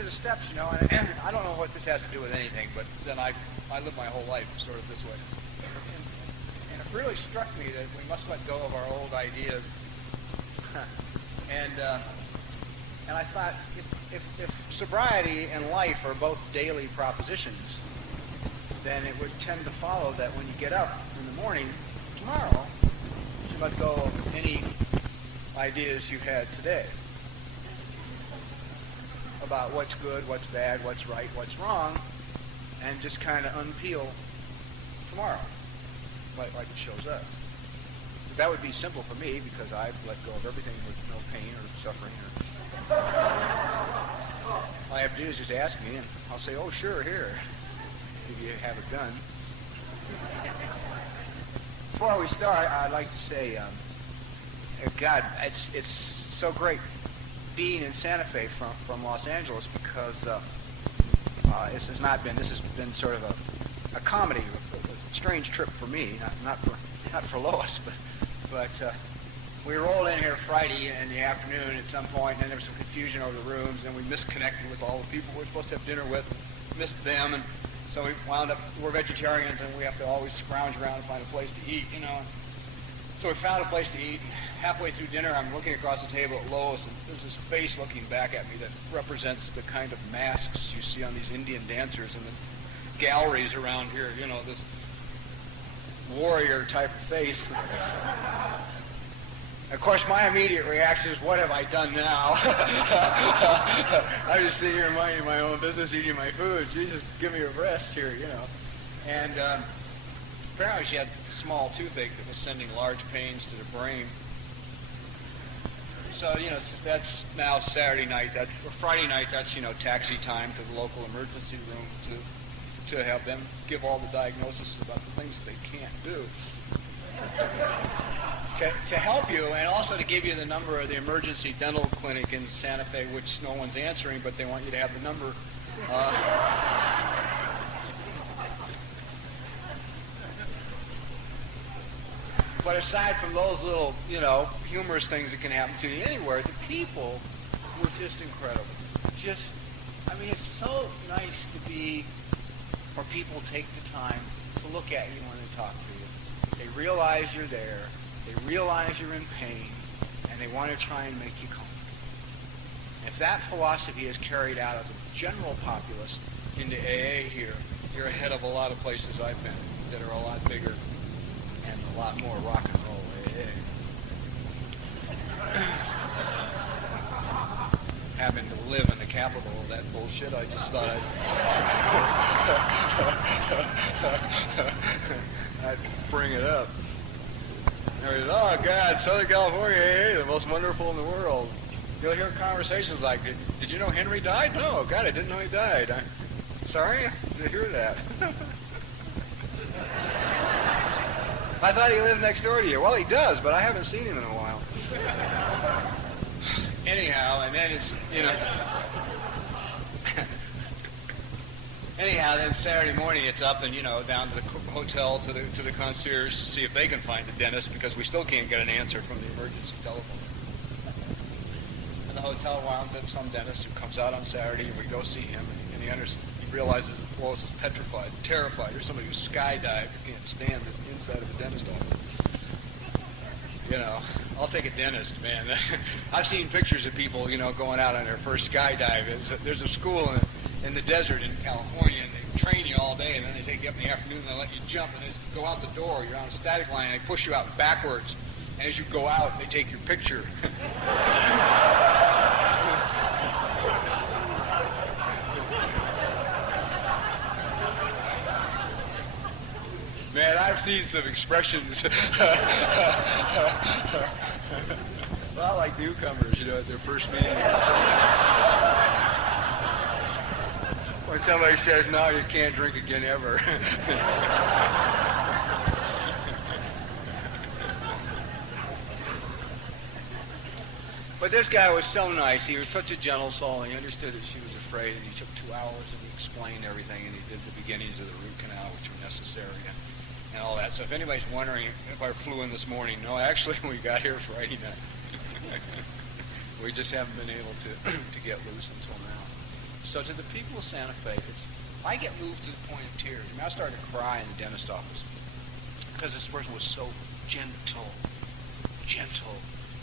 are the steps, you know, and I don't know what this has to do with anything, but then I live my whole life sort of this way. And it really struck me that we must let go of our old ideas. And I thought, if sobriety and life are both daily propositions, then it would tend to follow that when you get up in the morning tomorrow, you let go of any ideas you had today about what's good, what's bad, what's right, what's wrong, and just kind of unpeel tomorrow, like it shows up. But that would be simple for me because I've let go of everything with no pain or suffering. All I have to do is just ask me, and I'll say, "Oh, sure, here," if you have a gun. Before we start, I'd like to say, God, it's so great being in Santa Fe from Los Angeles because this has been sort of a comedy, a strange trip for me, not for Lois, but we rolled in here Friday in the afternoon at some point, and then there was some confusion over the rooms, and we misconnected with all the people we're supposed to have dinner with, missed them, and so we wound up, we're vegetarians, and we have to always scrounge around and find a place to eat, you know. So we found a place to eat. Halfway through dinner, I'm looking across the table at Lois, and there's this face looking back at me that represents the kind of masks you see on these Indian dancers in the galleries around here, you know, this warrior type of face. Of course, my immediate reaction is, what have I done now? I'm just sitting here minding my own business, eating my food. Jesus, give me a rest here, you know. And apparently she had a small toothache that was sending large pains to the brain. So, you know, that's now Saturday night. Or Friday night, that's, you know, taxi time to the local emergency room to have them give all the diagnosis about the things that they can't do. To help you, and also to give you the number of the emergency dental clinic in Santa Fe, which no one's answering, but they want you to have the number. But aside from those little, you know, humorous things that can happen to you anywhere, the people were just incredible. Just, I mean, it's so nice to be, or people take the time to look at you when they talk to you. They realize you're there. They realize you're in pain, and they want to try and make you comfortable. If that philosophy is carried out of the general populace into AA here, you're ahead of a lot of places I've been that are a lot bigger and a lot more rock and roll AA. Having to live in the capital of that bullshit, I just thought I'd bring it up. Oh, God, Southern California, hey, the most wonderful in the world. You'll hear conversations like, did you know Henry died? No, God, I didn't know he died. Sorry to hear that. I thought he lived next door to you. Well, he does, but I haven't seen him in a while. Anyhow, and then it's, you know... Anyhow, then Saturday morning it's up and, you know, down to the hotel to the concierge to see if they can find a dentist because we still can't get an answer from the emergency telephone. And the hotel rounds up some dentist who comes out on Saturday and we go see him and he realizes that Lois is petrified, terrified. There's somebody who skydived who can't stand the inside of a dentist office. You know, I'll take a dentist, man. I've seen pictures of people, you know, going out on their first skydive. There's a school in the desert in California, and they train you all day, and then they take you up in the afternoon, and they let you jump, and as you go out the door, you're on a static line, and they push you out backwards, and as you go out, they take your picture. Man, I've seen some expressions. A lot like newcomers, you know, at their first meeting. When somebody says, no, you can't drink again ever. But this guy was so nice. He was such a gentle soul. He understood that she was afraid, and he took 2 hours and he explained everything, and he did the beginnings of the root canal, which were necessary, and all that. So if anybody's wondering if I flew in this morning, no, actually we got here Friday night. We just haven't been able to get loose until now. So to the people of Santa Fe, I get moved to the point of tears. I mean, I started to cry in the dentist office because this person was so gentle.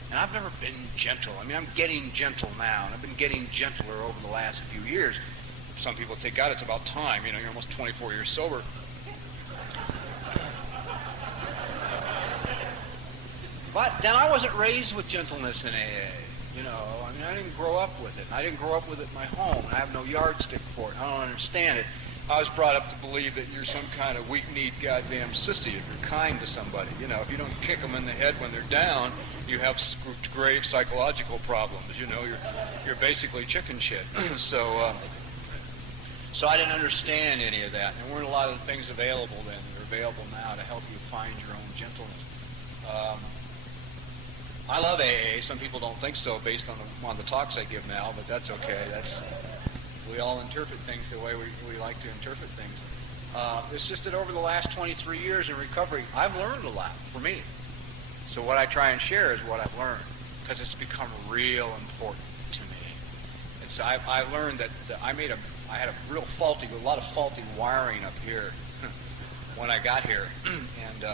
And I've never been gentle. I mean, I'm getting gentle now, and I've been getting gentler over the last few years. Some people say, God, it's about time. You know, you're almost 24 years sober. But then I wasn't raised with gentleness in AA. You know, I mean, I didn't grow up with it. And I didn't grow up with it in my home. And I have no yardstick for it. I don't understand it. I was brought up to believe that you're some kind of weak-kneed goddamn sissy if you're kind to somebody. You know, if you don't kick them in the head when they're down, you have grave psychological problems. You know, you're basically chicken shit. So I didn't understand any of that. There weren't a lot of the things available then that are available now to help you find your own gentleness. I love AA. Some people don't think so based on the talks I give now, but that's okay. We all interpret things the way we like to interpret things. It's just that over the last 23 years in recovery, I've learned a lot for me. So what I try and share is what I've learned, because it's become real important to me. And so I've learned that I had a lot of faulty wiring up here when I got here, and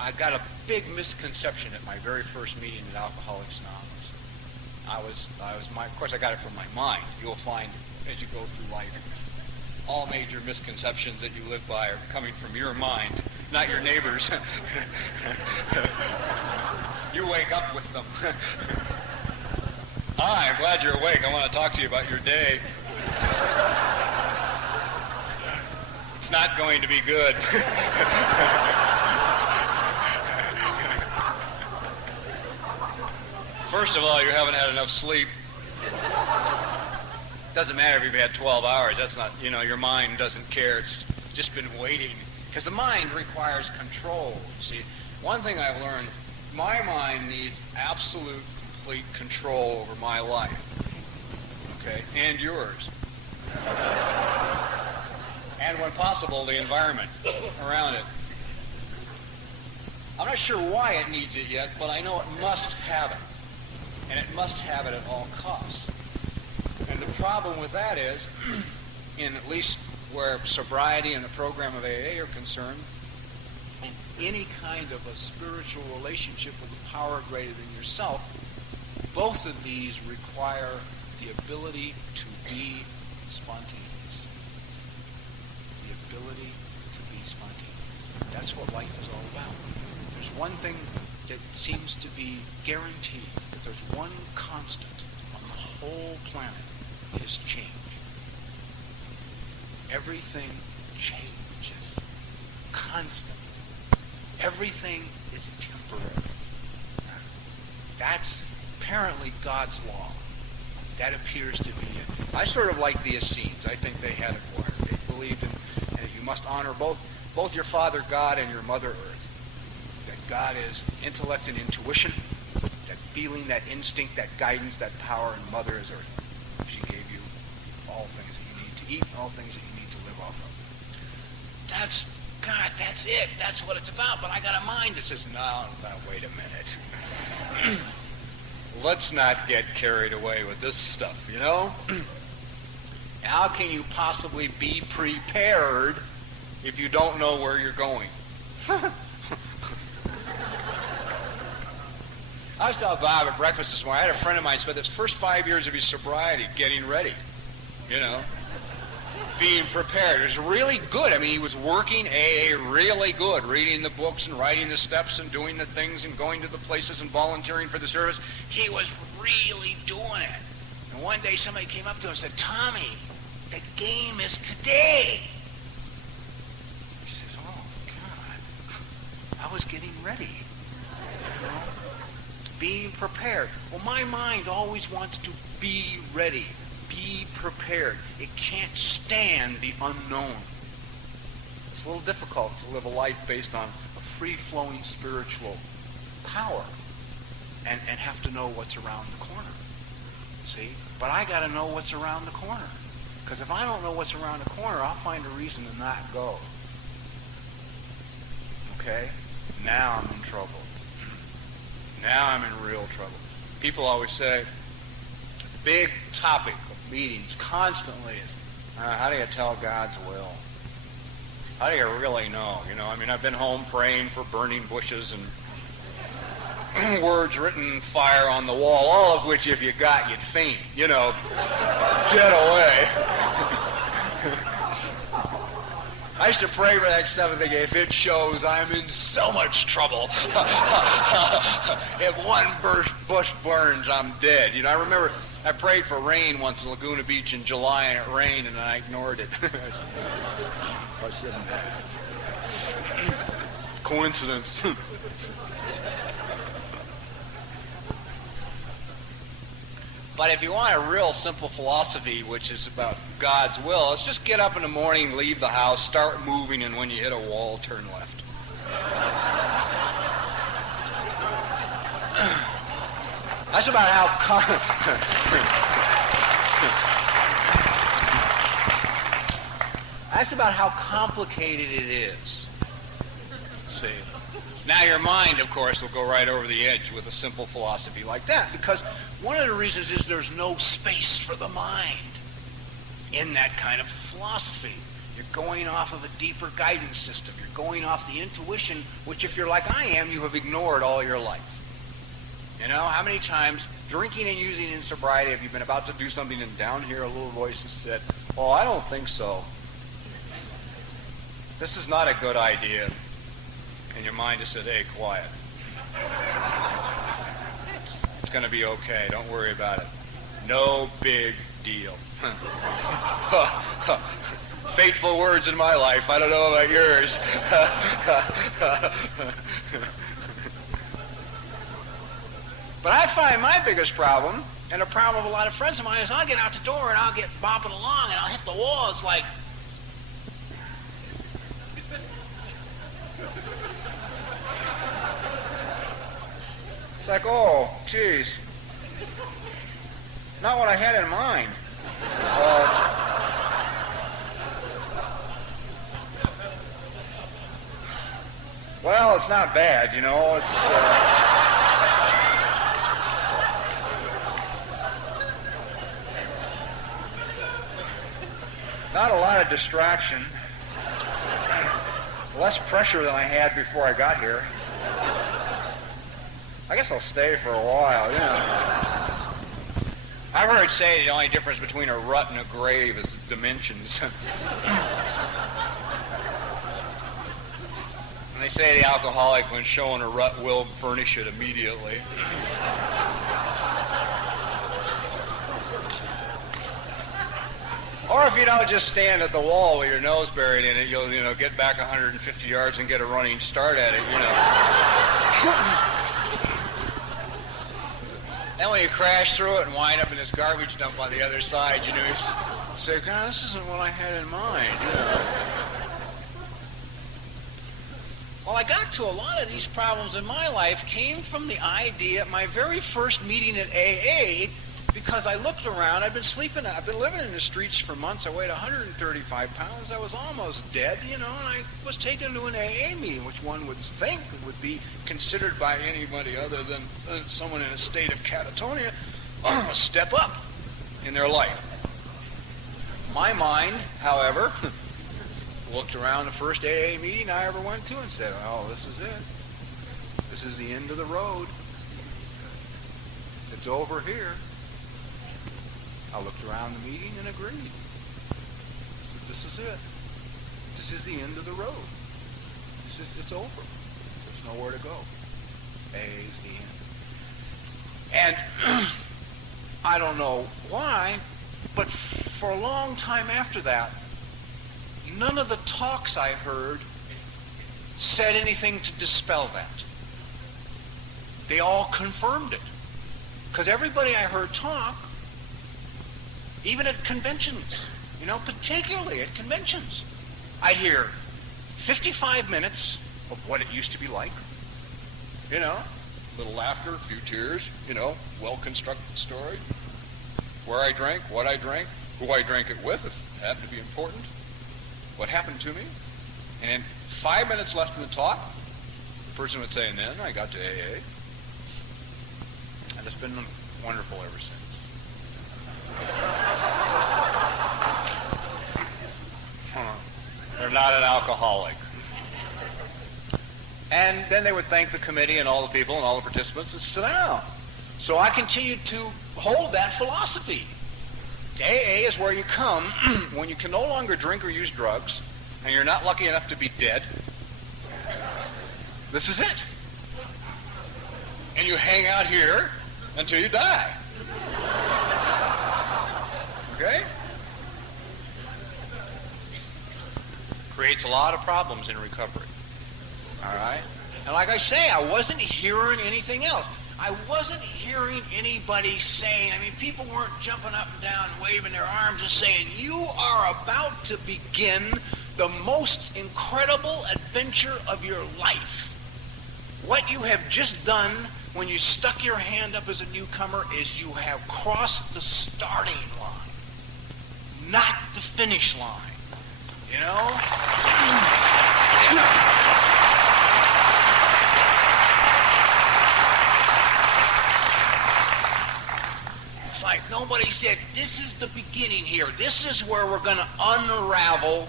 I got a big misconception at my very first meeting at Alcoholics Anonymous. Of course I got it from my mind. You'll find as you go through life, all major misconceptions that you live by are coming from your mind, not your neighbors. You wake up with them. Hi, I'm glad you're awake. I want to talk to you about your day. It's not going to be good. First of all, you haven't had enough sleep. Doesn't matter if you've had 12 hours. That's not, your mind doesn't care. It's just been waiting. Because the mind requires control. See, one thing I've learned, my mind needs absolute, complete control over my life. Okay? And yours. And when possible, the environment around it. I'm not sure why it needs it yet, but I know it must have it. And it must have it at all costs. And the problem with that is, in at least where sobriety and the program of AA are concerned, in any kind of a spiritual relationship with a power greater than yourself, both of these require the ability to be spontaneous. The ability to be spontaneous. That's what life is all about. There's one thing that seems to be guaranteed, that there's one constant on the whole planet. It is change. Everything changes constantly. Everything is temporary. That's apparently God's law. That appears to be it. I sort of like the Essenes. I think they had it more. They believed in, and you must honor both your Father God and your Mother Earth. That God is intellect and intuition, that feeling, that instinct, that guidance, that power, and Mother is Earth. She gave you all things that you need to eat, all things that you need to live off of. That's it. That's what it's about. But I got a mind that says, no, wait a minute. Let's not get carried away with this stuff, How can you possibly be prepared if you don't know where you're going? I was telling Bob at breakfast this morning, I had a friend of mine spent his first 5 years of his sobriety getting ready, being prepared. It was really good. I mean, he was working AA really good, reading the books and writing the steps and doing the things and going to the places and volunteering for the service. He was really doing it. And one day somebody came up to him and said, Tommy, the game is today. He says, oh, God, I was getting ready. Being prepared. Well, my mind always wants to be ready. Be prepared. It can't stand the unknown. It's a little difficult to live a life based on a free-flowing spiritual power and have to know what's around the corner. See? But I got to know what's around the corner. Because if I don't know what's around the corner, I'll find a reason to not go. Okay? Now I'm in trouble. Now I'm in real trouble. People always say, big topic of meetings constantly is, how do you tell God's will? How do you really know? I mean, I've been home praying for burning bushes and words written in fire on the wall, all of which, if you got, you'd faint. Get away. I used to pray for that stuff and think, if it shows, I'm in so much trouble. If one bush burns, I'm dead. I remember I prayed for rain once in Laguna Beach in July, and it rained, and I ignored it. Coincidence. But if you want a real simple philosophy, which is about God's will, it's just get up in the morning, leave the house, start moving, and when you hit a wall, turn left. That's about how complicated it is. See? Now your mind, of course, will go right over the edge with a simple philosophy like that, because one of the reasons is there's no space for the mind in that kind of philosophy. You're going off of a deeper guidance system. You're going off the intuition, which if you're like I am, you have ignored all your life. How many times, drinking and using in sobriety, have you been about to do something and down here a little voice has said, "Oh, I don't think so. This is not a good idea." And your mind just said, "Hey, quiet. It's going to be okay. Don't worry about it. No big deal." Fateful words in my life. I don't know about yours. But I find my biggest problem, and the problem of a lot of friends of mine, is I'll get out the door and I'll get bopping along and I'll hit the wall. It's like, oh, geez. Not what I had in mind. Well, it's not bad, It's, not a lot of distraction. Less pressure than I had before I got here. I guess I'll stay for a while, I've heard say the only difference between a rut and a grave is dimensions. And they say the alcoholic, when shown a rut, will furnish it immediately. Or if you don't just stand at the wall with your nose buried in it, you'll get back 150 yards and get a running start at it, Then when you crash through it and wind up in this garbage dump on the other side, you say, "God, this isn't what I had in mind." Well, I got to a lot of these problems in my life came from the idea, my very first meeting at AA, because I looked around. I've been living in the streets for months. I weighed 135 pounds. I was almost dead, and I was taken to an AA meeting, which one would think would be considered by anybody other than someone in a state of catatonia a step up in their life. My mind, however, looked around the first AA meeting I ever went to and said, "Oh, this is it. This is the end of the road. It's over here." I looked around the meeting and agreed. I said, "This is it. This is the end of the road. It's over. There's nowhere to go. AA is the end." And I don't know why, but for a long time after that, none of the talks I heard said anything to dispel that. They all confirmed it. Because everybody I heard talk, even at conventions, particularly at conventions, I'd hear 55 minutes of what it used to be like. A little laughter, a few tears, well-constructed story. Where I drank, what I drank, who I drank it with, if it happened to be important, what happened to me. And 5 minutes left in the talk, the person would say, "And then I got to AA." And it's been wonderful ever since. not an alcoholic. And then they would thank the committee and all the people and all the participants and sit down. So I continued to hold that philosophy. AA is where you come when you can no longer drink or use drugs, and you're not lucky enough to be dead. This is it. And you hang out here until you die. Okay? Creates a lot of problems in recovery. All right? And like I say, I wasn't hearing anything else. I wasn't hearing anybody saying, people weren't jumping up and down and waving their arms and saying, you are about to begin the most incredible adventure of your life. What you have just done when you stuck your hand up as a newcomer is you have crossed the starting line, not the finish line. You know? It's like nobody said, this is the beginning here. This is where we're going to unravel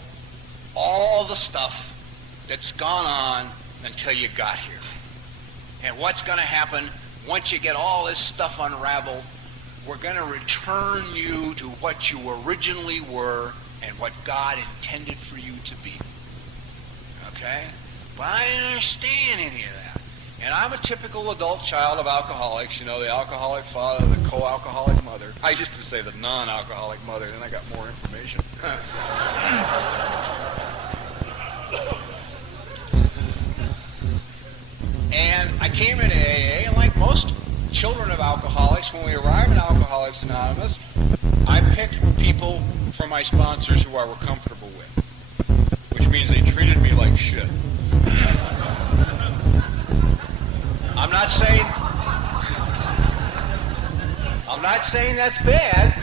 all the stuff that's gone on until you got here. And what's going to happen once you get all this stuff unraveled, we're going to return you to what you originally were and what God intended for you to be. Okay? But I didn't understand any of that. And I'm a typical adult child of alcoholics, the alcoholic father, the co-alcoholic mother. I used to say the non-alcoholic mother, then I got more information. And I came into AA, and like most children of alcoholics, when we arrived in Alcoholics Anonymous, I picked people for my sponsors who I were comfortable with, which means they treated me like shit. I'm not saying that's bad,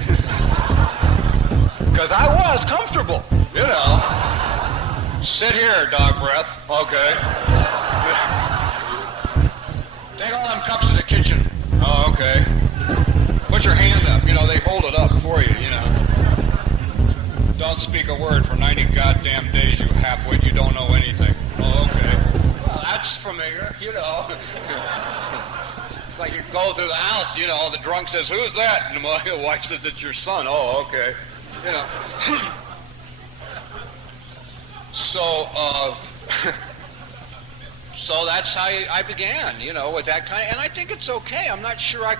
because I was comfortable, Sit here, dog breath. Okay. Take all them cups to the kitchen. Oh, okay. Put your hand up. They hold it up for you, Don't speak a word for 90 goddamn days, you halfwit. You don't know anything. Oh, okay. Well, that's familiar, It's like you go through the house, the drunk says, who's that? And the wife says, it's your son. Oh, okay. So that's how I began, with that kind of, and I think it's okay. I'm not sure I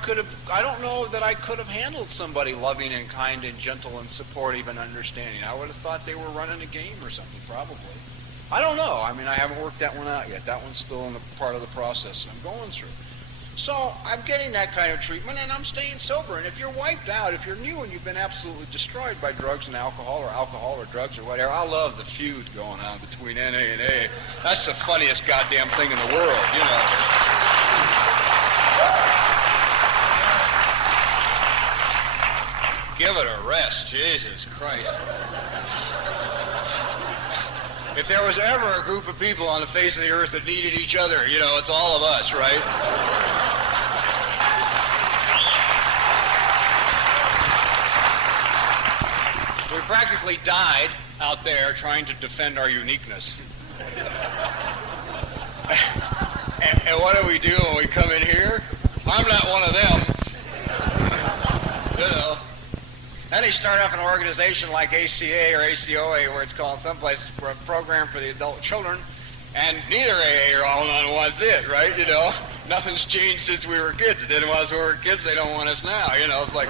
don't know that I could have handled somebody loving and kind and gentle and supportive and understanding. I would have thought they were running a game or something, probably. I don't know. I haven't worked that one out yet. That one's still in the part of the process I'm going through. So I'm getting that kind of treatment, and I'm staying sober. And if you're wiped out, if you're new and you've been absolutely destroyed by drugs and alcohol or drugs or whatever, I love the feud going on between NA and AA. That's the funniest goddamn thing in the world, Give it a rest, Jesus Christ. If there was ever a group of people on the face of the earth that needed each other, it's all of us, right? We practically died out there trying to defend our uniqueness. And what do we do when we come in here? I'm not one of them. Then they start off an organization like ACA or ACOA, where it's called someplace for a program for the adult children, and neither AA or Al-Anon wants it, right? Nothing's changed since we were kids. It didn't want us when we were kids. They don't want us now. It's like...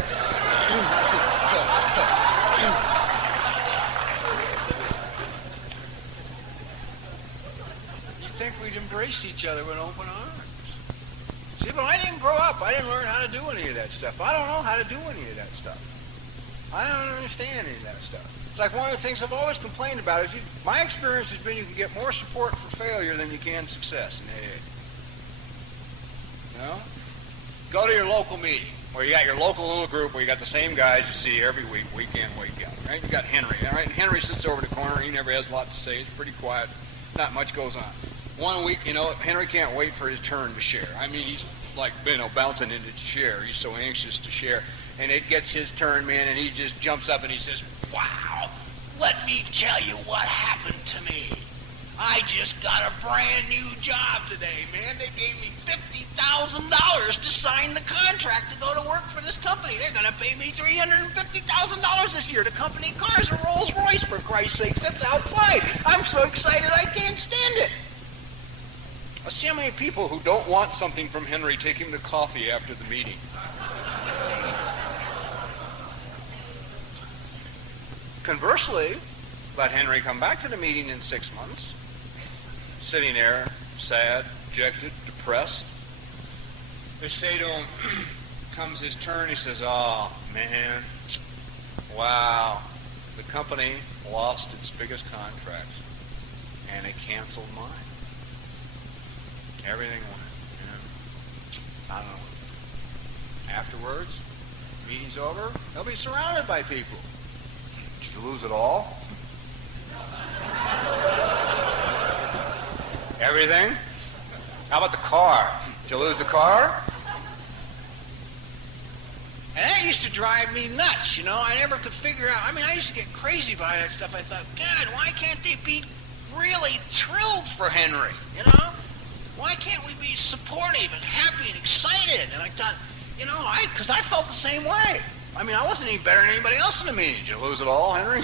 You think we'd embrace each other with open arms. See, but I didn't grow up. I didn't learn how to do any of that stuff. I don't know how to do any of that stuff. I don't understand any of that stuff. It's like one of the things I've always complained about is my experience has been you can get more support for failure than you can success in AA. Go to your local meeting where you got your local little group where you got the same guys you see every week, week in, week out. Right? You got Henry. All right? And Henry sits over the corner. He never has a lot to say. It's pretty quiet. Not much goes on. One week, Henry can't wait for his turn to share. He's like, bouncing into the chair. He's so anxious to share. And it gets his turn, man, and he just jumps up and he says, wow, let me tell you what happened to me. I just got a brand new job today, man. They gave me $50,000 to sign the contract to go to work for this company. They're going to pay me $350,000 this year. The company car's a Rolls Royce, for Christ's sake. That's outside. I'm so excited I can't stand it. I see how many people who don't want something from Henry take him to coffee after the meeting. Conversely, let Henry come back to the meeting in 6 months, sitting there, sad, dejected, depressed. They say to him, comes his turn, he says, oh, man, wow, the company lost its biggest contracts, and it canceled mine. Everything went, I don't know. Afterwards, meeting's over, they'll be surrounded by people. Did you lose it all? Everything? How about the car? Did you lose the car? And that used to drive me nuts, you know. I never could figure out. I mean, I used to get crazy by that stuff. I thought, God, why can't they be really thrilled for Henry, you know? Why can't we be supportive and happy and excited? And I thought, you know, because I felt the same way. I mean, I wasn't any better than anybody else in the meeting. Did you lose it all, Henry?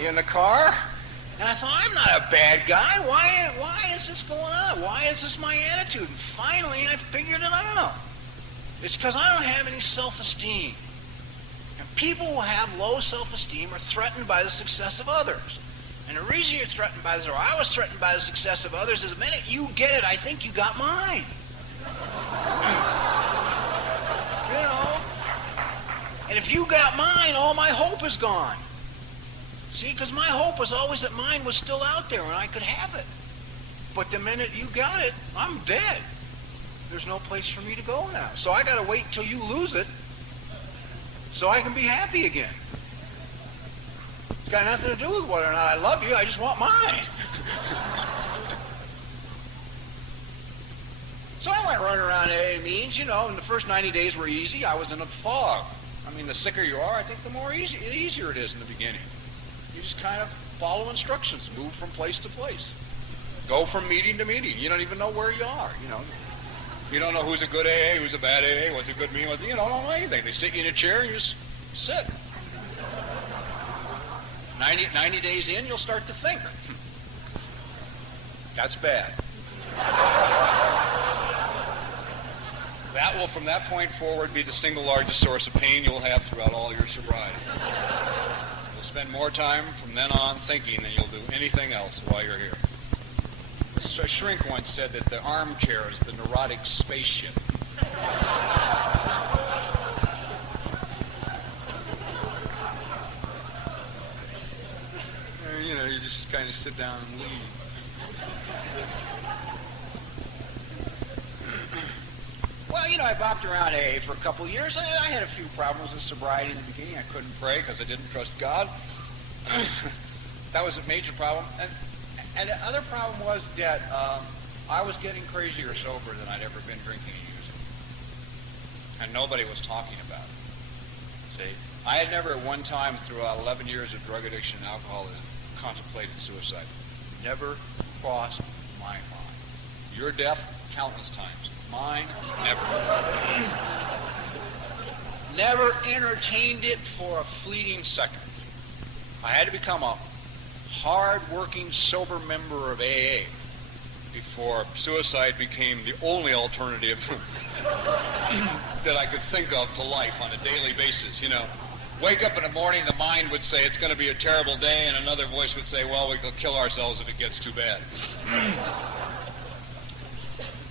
You in the car? And I thought, I'm not a bad guy. Why is this going on? Why is this my attitude? And finally, I figured it out. It's because I don't have any self-esteem. And people who have low self-esteem are threatened by the success of others. And the reason you're threatened by this, or I was threatened by the success of others, is the minute you get it, I think you got mine. You know? And if you got mine, all my hope is gone. See, because my hope was always that mine was still out there and I could have it. But the minute you got it, I'm dead. There's no place for me to go now. So I got to wait till you lose it so I can be happy again. It's got nothing to do with whether or not I love you. I just want mine. So I went running around AA meetings, you know, and the first 90 days were easy. I was in a fog. I mean, the sicker you are, I think the easier it is in the beginning. You just kind of follow instructions, move from place to place. Go from meeting to meeting. You don't even know where you are, you know. You don't know who's a good AA, who's a bad AA, what's a good meeting, you don't know anything. They sit you in a chair and you just sit. 90 days in, you'll start to think. That's bad. That will, from that point forward, be the single largest source of pain you'll have throughout all your sobriety. You'll spend more time from then on thinking than you'll do anything else while you're here. A shrink once said that the armchair is the neurotic spaceship. You know, you just kind of sit down and leave. Well, you know, I bopped around AA for a couple of years. I had a few problems with sobriety in the beginning. I couldn't pray because I didn't trust God. That was a major problem. And the other problem was that I was getting crazier sober than I'd ever been drinking and using. And nobody was talking about it. See, I had never at one time throughout 11 years of drug addiction and alcoholism contemplated suicide. Never crossed my mind. Your death, countless times. Mine, never. Never entertained it for a fleeting second. I had to become a hard-working, sober member of AA before suicide became the only alternative that I could think of to life on a daily basis. You know, wake up in the morning, the mind would say it's going to be a terrible day, and another voice would say, well, we could kill ourselves if it gets too bad.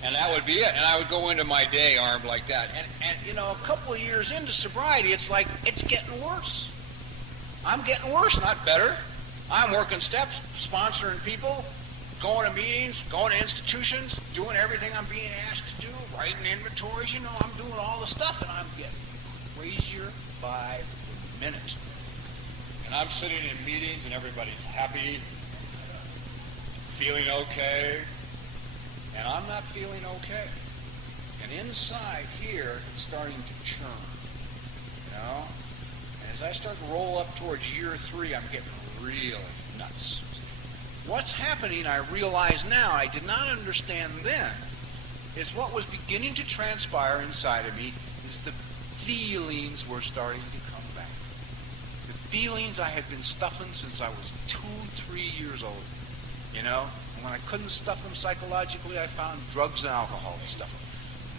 And that would be it. And I would go into my day armed like that. And you know, a couple of years into sobriety, it's like, it's getting worse. I'm getting worse, not better. I'm working steps, sponsoring people, going to meetings, going to institutions, doing everything I'm being asked to do, writing inventories. You know, I'm doing all the stuff, and I'm getting crazier by the minute. And I'm sitting in meetings, and everybody's happy, feeling okay, and I'm not feeling okay. And inside here, it's starting to churn, you know? As I start to roll up towards year 3, I'm getting really nuts. What's happening, I realize now, I did not understand then, is what was beginning to transpire inside of me is the feelings were starting to come back. The feelings I had been stuffing since I was 2, 3 years old. You know? And when I couldn't stuff them psychologically, I found drugs and alcohol to stuff them.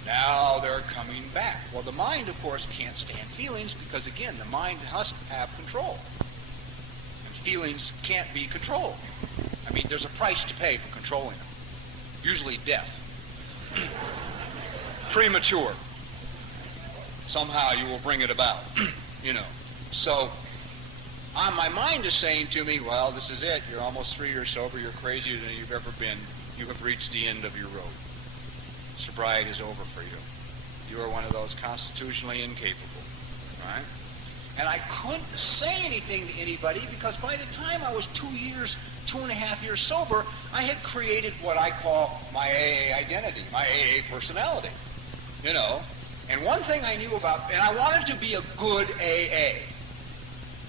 Now they're coming back. Well, the mind, of course, can't stand feelings because, again, the mind must have control. And feelings can't be controlled. I mean, there's a price to pay for controlling them. Usually death. Premature. Somehow you will bring it about. You know. So, my mind is saying to me, well, this is it. You're almost 3 years sober. You're crazier than you've ever been. You have reached the end of your road. Sobriety is over for you. You are one of those constitutionally incapable, right? And I couldn't say anything to anybody because by the time I was 2.5 years sober, I had created what I call my AA identity, my AA personality, you know. And one thing I knew about, and I wanted to be a good AA,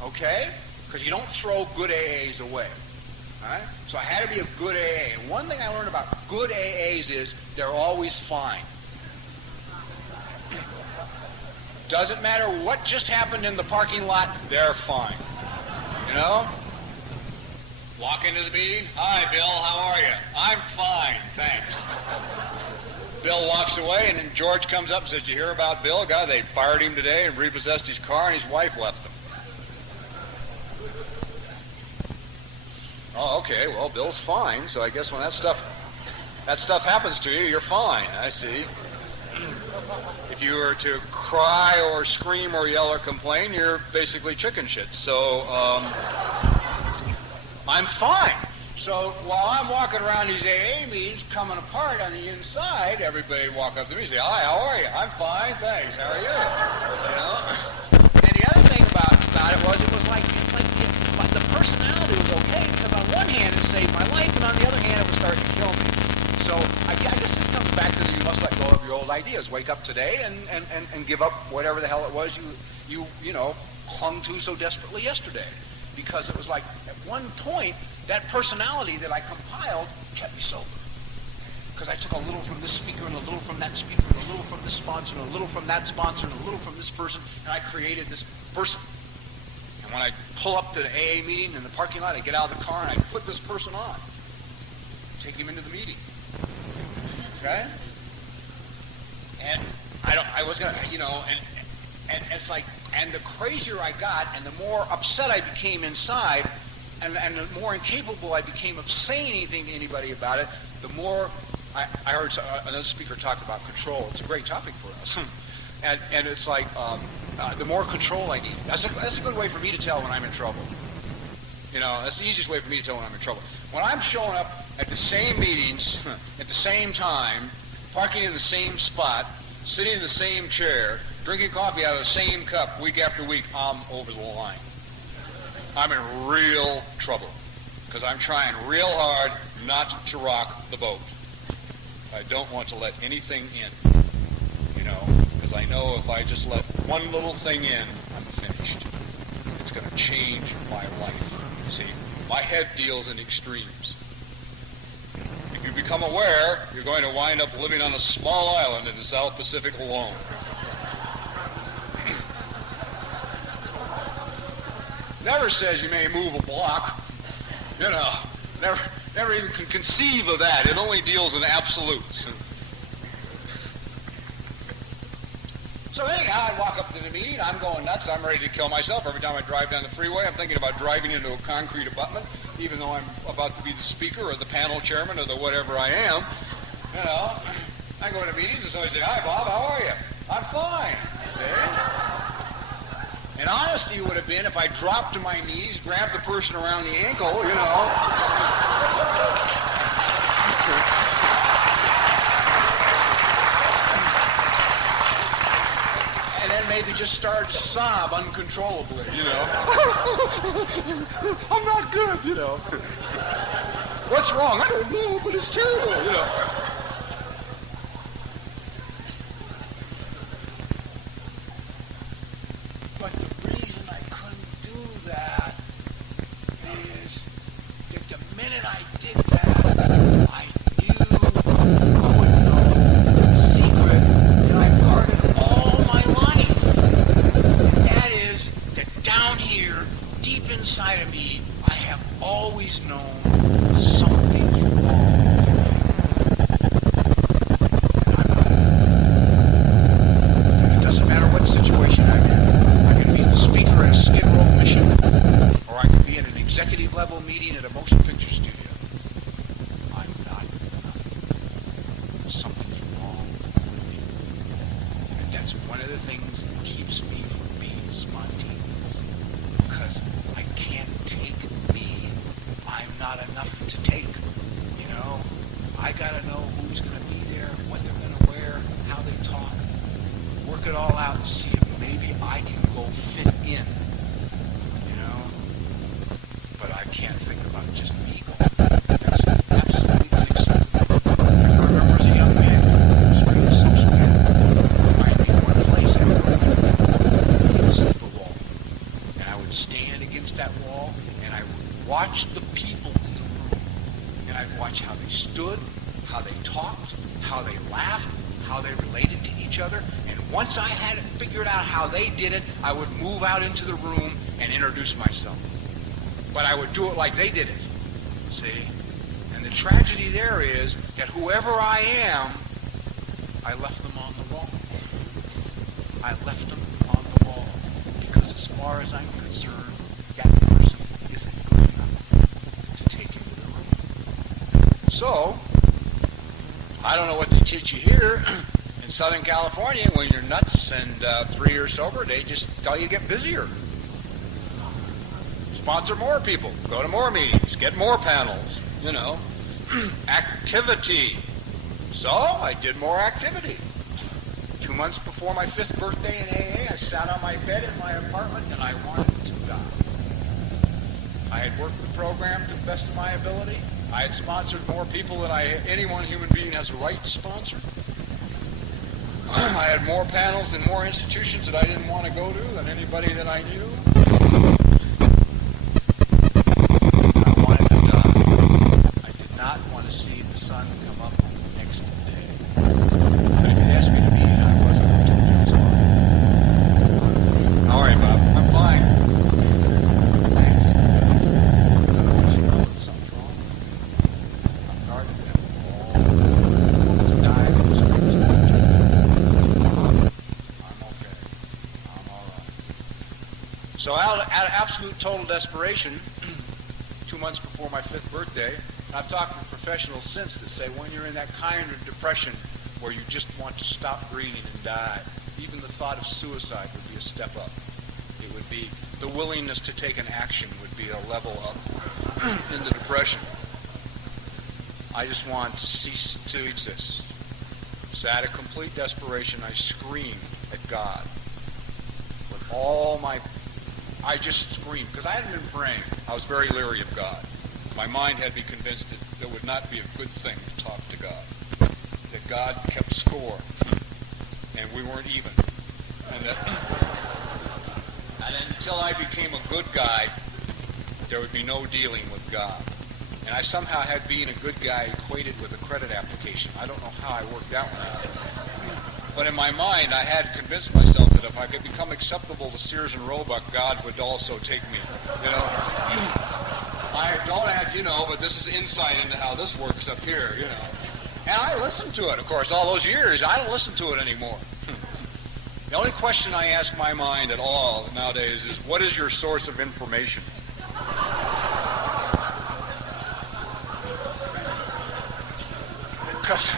okay? Because you don't throw good AAs away. All right? So I had to be a good AA. And one thing I learned about good AAs is they're always fine. Doesn't matter what just happened in the parking lot, they're fine. You know? Walk into the meeting. Hi, Bill. How are you? I'm fine, thanks. Bill walks away, and then George comes up and says, "You hear about Bill? God, they fired him today and repossessed his car, and his wife left him." Oh, okay, well, Bill's fine, so I guess when that stuff happens to you, you're fine. I see. If you were to cry or scream or yell or complain, you're basically chicken shit. So, I'm fine. So while I'm walking around these AA meetings coming apart on the inside, everybody would walk up to me and say, "Hi, how are you?" "I'm fine, thanks. How are you?" You know? And the other thing about it was the personality was okay because on one hand it saved my life, and on the other hand it was starting to kill me. So I guess this comes back to you must let go of your old ideas. Wake up today and give up whatever the hell it was you clung to so desperately yesterday. Because it was like at one point that personality that I compiled kept me sober. Because I took a little from this speaker and a little from that speaker and a little from this sponsor and a little from that sponsor and a little from this person, and I created this person. And when I pull up to the AA meeting in the parking lot, I get out of the car and I put this person on. Take him into the meeting. Okay? And I was gonna, and it's like, and the crazier I got, and the more upset I became inside, and the more incapable I became of saying anything to anybody about it, the more I heard another speaker talk about control. It's a great topic for us. And it's like, the more control I need. That's a good way for me to tell when I'm in trouble. That's the easiest way for me to tell when I'm in trouble. When I'm showing up at the same meetings, at the same time, parking in the same spot, sitting in the same chair, drinking coffee out of the same cup week after week, I'm over the line. I'm in real trouble because I'm trying real hard not to rock the boat. I don't want to let anything in, because I know if I just let one little thing in, I'm finished. It's going to change my life. See, my head deals in extremes. If you become aware, you're going to wind up living on a small island in the South Pacific alone. Never says you may move a block. Never even can conceive of that. It only deals in absolutes. So anyhow, I walk up to the meeting. I'm going nuts. I'm ready to kill myself. Every time I drive down the freeway, I'm thinking about driving into a concrete abutment, even though I'm about to be the speaker or the panel chairman or the whatever I am. I go to meetings and somebody say, "Hi, Bob. How are you?" "I'm fine." See? And honesty would have been if I dropped to my knees, grabbed the person around the ankle, and then maybe just start to sob uncontrollably, I'm not good, What's wrong? I don't know, but it's terrible, But the reason I inside of me, I have always known something's wrong. It doesn't matter what situation I'm in. I can be the speaker at a Skid Row mission, or I can be in an executive level meeting at a motion picture studio. I'm not enough. Something's wrong with me. And that's one of the things that keeps me from being spontaneous. Because I can't take me. I'm not enough to take. You know? I gotta know who's gonna be there, what they're gonna wear, how they talk. Work it all out and see if maybe I can go fit in. You know? But I can't think about just ego. That's absolutely unacceptable. I remember as a young man, I was reading some scan. I'd be in one place and I would see the wall. And I would stand against that wall and I would watch the people in the room. And I'd watch how they stood, how they talked, how they laughed, how they related to each other. And once I had it figured out how they did it, I would move out into the room and introduce myself. But I would do it like they did it. See? And the tragedy there is that whoever I am, I left them on the wall. I left them on the wall. Because as far as I'm concerned, that person isn't good enough to take into the room. So, I don't know what they teach you here. In Southern California, when you're nuts and 3 years sober, they just tell you to get busier. Sponsor more people. Go to more meetings. Get more panels. You know. Activity. So, I did more activity. 2 months before my 5th birthday in AA, I sat on my bed in my apartment and I wanted to die. I had worked the program to the best of my ability. I had sponsored more people than any one human being has a right to sponsor. I had more panels and more institutions that I didn't want to go to than anybody that I knew. I wanted to die. I did not want to see the sun come up the next day. But if you asked me to be, I wasn't going to. All right, Bob. I'm fine. Thanks. Something's wrong. I'm guarded to die. So out of absolute total desperation, 2 months before my 5th birthday, and I've talked with professionals since that say when you're in that kind of depression where you just want to stop breathing and die, even the thought of suicide would be a step up. It would be the willingness to take an action would be a level up in the depression. I just want to cease to exist. So out of complete desperation, I screamed at God with all my... I just screamed, because I hadn't been praying. I was very leery of God. My mind had me convinced that it would not be a good thing to talk to God. That God kept score, and we weren't even. And until I became a good guy, there would be no dealing with God. And I somehow had being a good guy equated with a credit application. I don't know how I worked that one out. But in my mind, I had convinced myself that if I could become acceptable to Sears and Roebuck, God would also take me. You know, I don't have, but this is insight into how this works up here, And I listened to it, of course, all those years. I don't listen to it anymore. The only question I ask my mind at all nowadays is, what is your source of information? Because...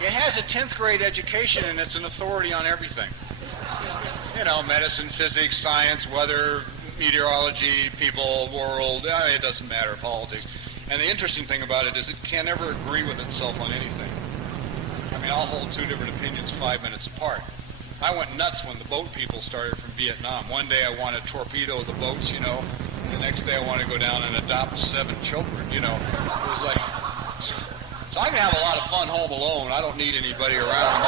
It has a 10th grade education and it's an authority on everything. Medicine, physics, science, weather, meteorology, people, world, it doesn't matter, politics. And the interesting thing about it is it can never agree with itself on anything. I mean, I'll hold two different opinions 5 minutes apart. I went nuts when the boat people started from Vietnam. One day I want to torpedo the boats, The next day I want to go down and adopt 7 children, It was like... So I can have a lot of fun home alone. I don't need anybody around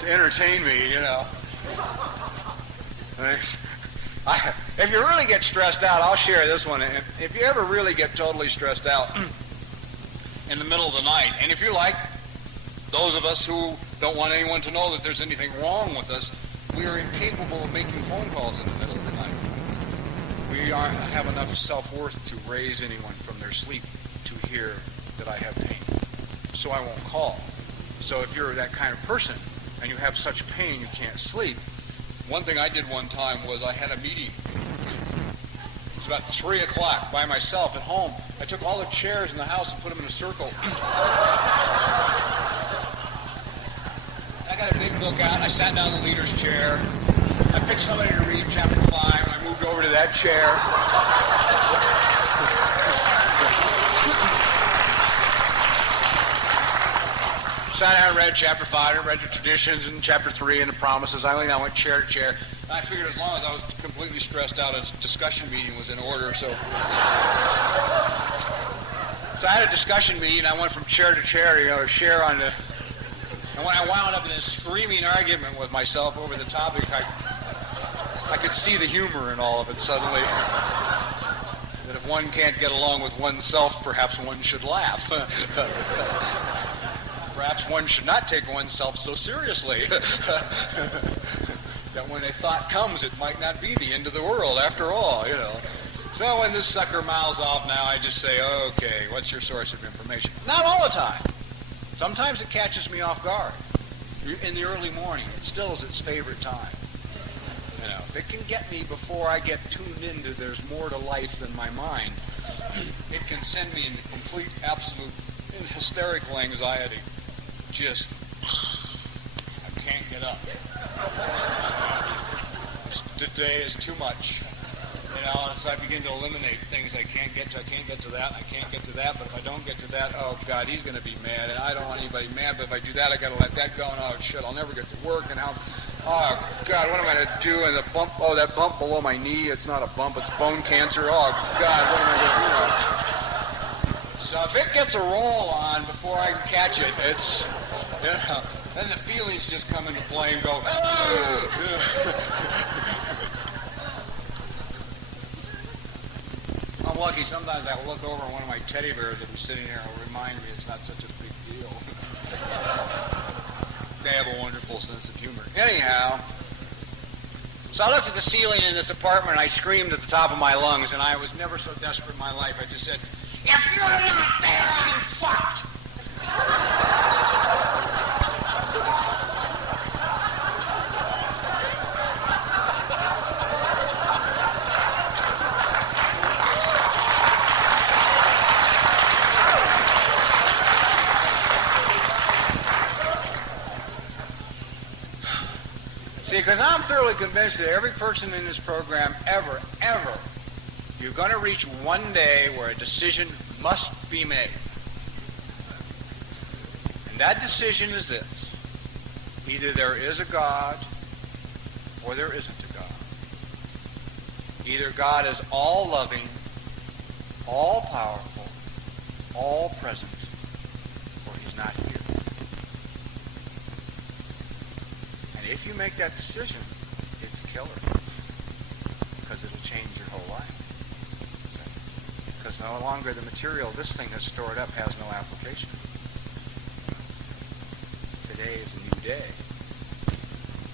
to entertain me, If you really get stressed out, I'll share this one. If you ever really get totally stressed out in the middle of the night, and if you like Those of us who don't want anyone to know that there's anything wrong with us, we are incapable of making phone calls in the middle of the night. We aren't have enough self-worth to raise anyone from their sleep to hear that I have pain. So I won't call. So if you're that kind of person and you have such pain you can't sleep, one thing I did one time was I had a meeting. It was about 3 o'clock by myself at home. I took all the chairs in the house and put them in a circle. I got a big book out and I sat down in the leader's chair. I picked somebody to read chapter 5 and I moved over to that chair. Sat down and read chapter 5 and read the traditions and chapter 3 and the promises. I went chair to chair. And I figured as long as I was completely stressed out, a discussion meeting was in order. So I had a discussion meeting. I went from chair to chair, to share on the. And when I wound up in a screaming argument with myself over the topic, I could see the humor in all of it suddenly. That if one can't get along with oneself, perhaps one should laugh. Perhaps one should not take oneself so seriously. That when a thought comes, it might not be the end of the world after all, So when this sucker mouths off now, I just say, okay, what's your source of information? Not all the time. Sometimes it catches me off guard. In the early morning, it still is its favorite time. If it can get me before I get tuned into there's more to life than my mind, it can send me into complete, absolute, hysterical anxiety. Just, I can't get up. Today is too much. And so I begin to eliminate things I can't get to. I can't get to that. I can't get to that. But if I don't get to that, oh, God, he's going to be mad. And I don't want anybody mad. But if I do that, I got to let that go. And, oh, shit, I'll never get to work. And how, oh, God, what am I going to do? And the bump, oh, that bump below my knee, it's not a bump. It's bone cancer. Oh, God, what am I going to do? So if it gets a roll on before I can catch it, it's, then the feelings just come into play and go, I'm lucky sometimes I look over and one of my teddy bears that was sitting there will remind me it's not such a big deal. They have a wonderful sense of humor. Anyhow, so I looked at the ceiling in this apartment and I screamed at the top of my lungs, and I was never so desperate in my life. I just said, if you're not there, I'm fucked. See, because I'm thoroughly convinced that every person in this program ever, you're going to reach one day where a decision must be made. And that decision is this. Either there is a God or there isn't a God. Either God is all-loving, all-powerful, all-present, or he's not here. If you make that decision, it's a killer, because it'll change your whole life. Because no longer the material this thing has stored up has no application. Today is a new day.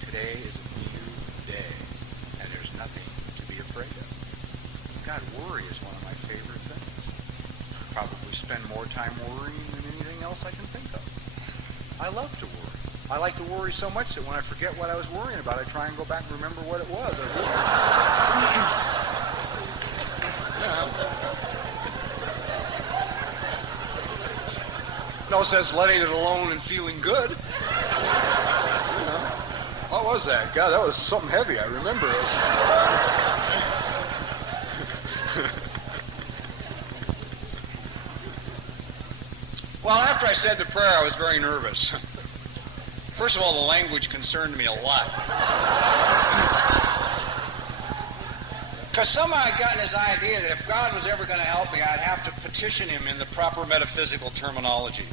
Today is a new day, and there's nothing to be afraid of. God, worry is one of my favorite things. Probably spend more time worrying than anything else I can think of. I love to worry. I like to worry so much that when I forget what I was worrying about, I try and go back and remember what it was. No sense letting it alone and feeling good. What was that? God, that was something heavy. I remember it. Well, after I said the prayer, I was very nervous. First of all, the language concerned me a lot. Because somehow I'd gotten this idea that if God was ever going to help me, I'd have to petition him in the proper metaphysical terminology.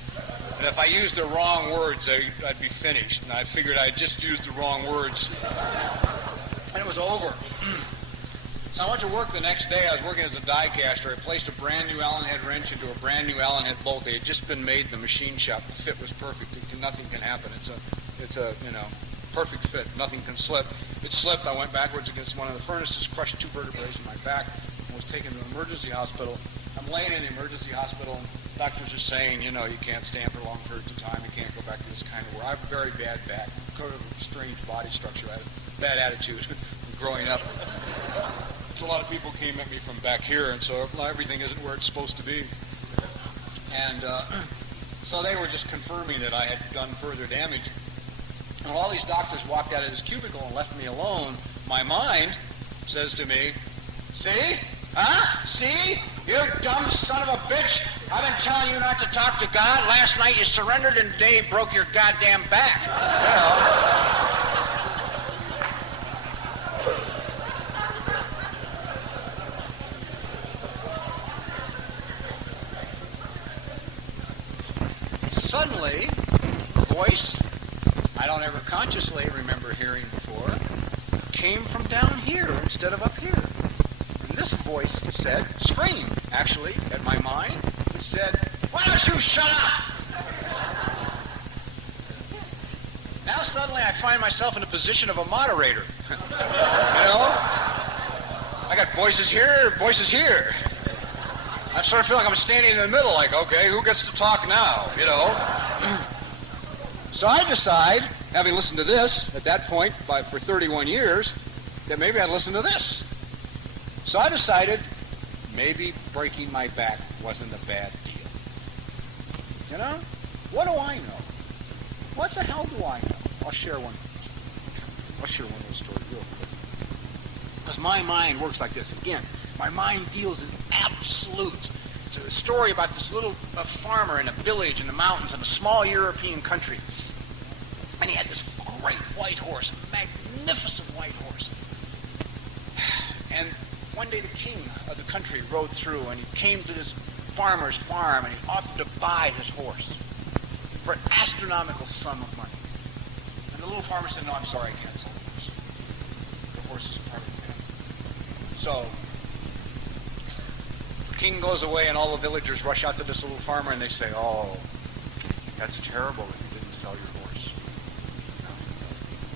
And if I used the wrong words, I'd be finished. And I figured I'd just used the wrong words. And it was over. So I went to work the next day. I was working as a die caster. I placed a brand new Allen head wrench into a brand new Allen head bolt. They had just been made in the machine shop. The fit was perfect. Nothing can happen. It's a perfect fit. Nothing can slip. It slipped. I went backwards against one of the furnaces, crushed 2 vertebrae in my back, and was taken to an emergency hospital. I'm laying in the emergency hospital, and doctors are saying, you can't stand for long periods of time. You can't go back to this kind of work. I have a very bad back, sort of a strange body structure. I have a bad attitude growing up. So a lot of people came at me from back here, and so everything isn't where it's supposed to be. And so they were just confirming that I had done further damage. And when all these doctors walked out of this cubicle and left me alone, my mind says to me, see? Huh? See? You dumb son of a bitch. I've been telling you not to talk to God. Last night you surrendered and today you broke your goddamn back. Suddenly, a voice I don't ever consciously remember hearing before came from down here instead of up here. And this voice said, screamed, actually, at my mind. It said, why don't you shut up? Now suddenly I find myself in the position of a moderator. I got voices here, voices here. I sort of feel like I'm standing in the middle, like, okay, who gets to talk now, So I decide, having listened to this at that point for 31 years, that maybe I'd listen to this. So I decided maybe breaking my back wasn't a bad deal. What do I know? What the hell do I know? I'll share one of those stories real quick. Because my mind works like this. Again, my mind deals in absolutes. It's a story about this little farmer in a village in the mountains in a small European country. And he had this great white horse, a magnificent white horse. And one day the king of the country rode through and he came to this farmer's farm and he offered to buy his horse for an astronomical sum of money. And the little farmer said, no, I'm sorry, I can't sell the horse. The horse is part of the family. So the king goes away and all the villagers rush out to this little farmer and they say, oh, that's terrible that you didn't sell your horse.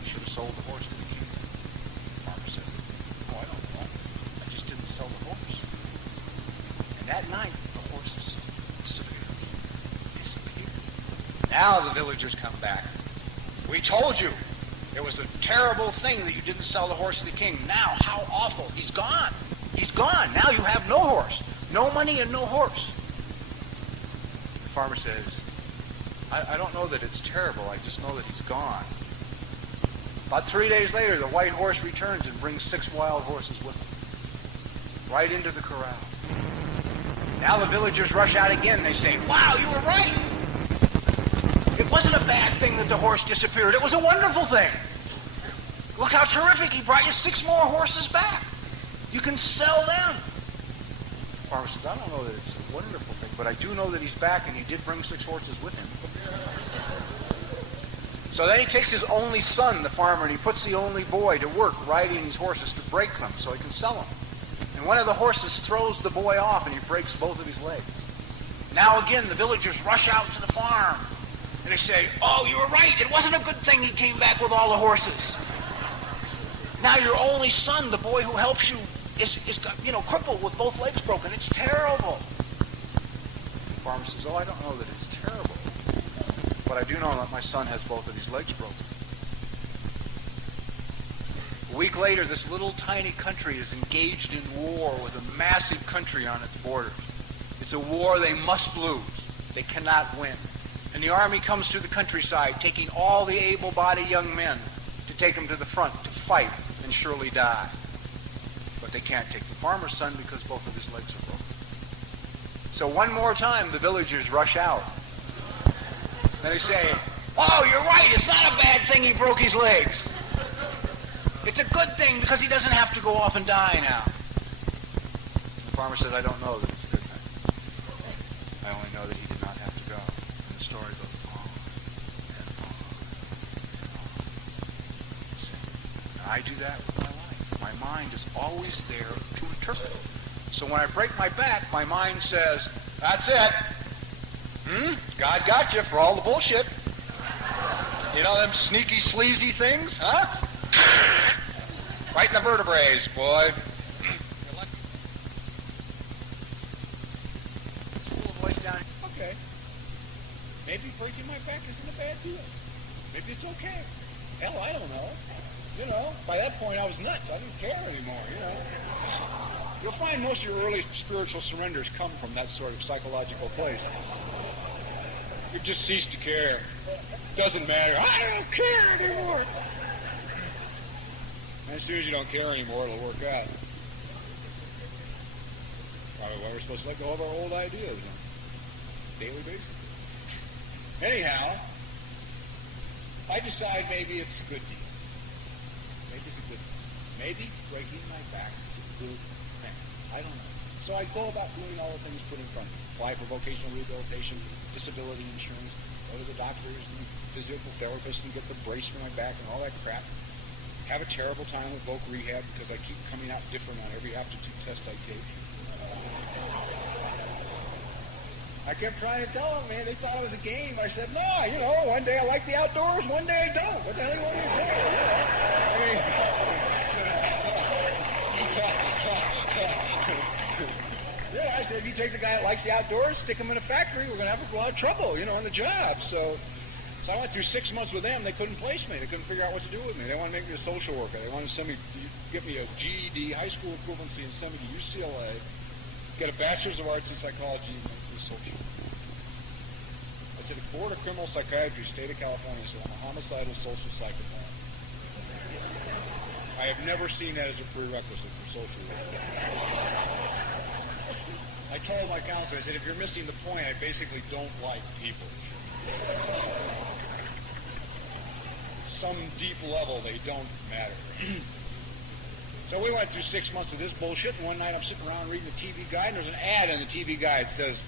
You should have sold the horse to the king. The farmer said, oh, I don't know. I just didn't sell the horse. And that night, the horse disappeared. Now the villagers come back. We told you it was a terrible thing that you didn't sell the horse to the king. Now, how awful. He's gone. He's gone. Now you have no horse. No money and no horse. The farmer says, I don't know that it's terrible. I just know that he's gone. About 3 days later, the white horse returns and brings 6 wild horses with him. Right into the corral. Now the villagers rush out again. They say, wow, you were right. It wasn't a bad thing that the horse disappeared. It was a wonderful thing. Look how terrific. He brought you 6 more horses back. You can sell them. The farmer says, I don't know that it's a wonderful thing, but I do know that he's back and he did bring 6 horses with him. So then he takes his only son, the farmer, and he puts the only boy to work riding these horses to break them so he can sell them. And one of the horses throws the boy off and he breaks both of his legs. Now again, the villagers rush out to the farm. And they say, oh, you were right. It wasn't a good thing he came back with all the horses. Now your only son, the boy who helps you, is crippled with both legs broken. It's terrible. The farmer says, oh, I don't know that it's terrible. But I do know that my son has both of his legs broken. A week later, this little tiny country is engaged in war with a massive country on its borders. It's a war they must lose. They cannot win. And the army comes to the countryside, taking all the able-bodied young men to take them to the front to fight and surely die. But they can't take the farmer's son because both of his legs are broken. So one more time, the villagers rush out. And they say, oh, you're right. It's not a bad thing he broke his legs. It's a good thing because he doesn't have to go off and die now. The farmer said, I don't know that it's a good thing. I only know that he did not have to go. And the story goes on and on and on. And I do that with my life. My My mind is always there to interpret. So when I break my back, my mind says, that's it. God got you for all the bullshit. You know them sneaky, sleazy things, huh? Right in the vertebrae, boy. Voice down. Okay. Maybe breaking my back isn't a bad deal. Maybe it's okay. Hell, I don't know. You know, by that point I was nuts. I didn't care anymore, you know. You'll find most of your early spiritual surrenders come from that sort of psychological place. You just cease to care. Doesn't matter. I don't care anymore. And as soon as you don't care anymore, it'll work out. Probably why we're supposed to let go of our old ideas on a daily basis. Anyhow, I decide maybe it's a good deal. Maybe it's a good deal. Maybe breaking my back is a good thing. I don't know. So I go about doing all the things put in front of me. Apply for vocational rehabilitation, disability insurance, go to the doctors and physical therapists and get the brace for my back and all that crap. Have a terrible time with voc rehab because I keep coming out different on every aptitude test I take. I kept trying to tell them, man, they thought it was a game. I said, no, you know, one day I like the outdoors, one day I don't. What the hell do you want me to tell you? I mean, yeah, I said, if you take the guy that likes the outdoors, stick him in a factory, we're going to have a lot of trouble, you know, on the job. So I went through 6 months with them. They couldn't place me. They couldn't figure out what to do with me. They wanted to make me a social worker. They wanted to get me a GED, high school equivalency, and send me to UCLA, get a bachelor's of arts in psychology, and make me a social worker. I said, the Board of Criminal Psychiatry, State of California, said I'm a homicidal social psychopath. I have never seen that as a prerequisite for social work. I told my counselor, I said, if you're missing the point, I basically don't like people. Some deep level, they don't matter. So we went through 6 months of this bullshit, and one night I'm sitting around reading the TV guide, and there's an ad in the TV guide that says,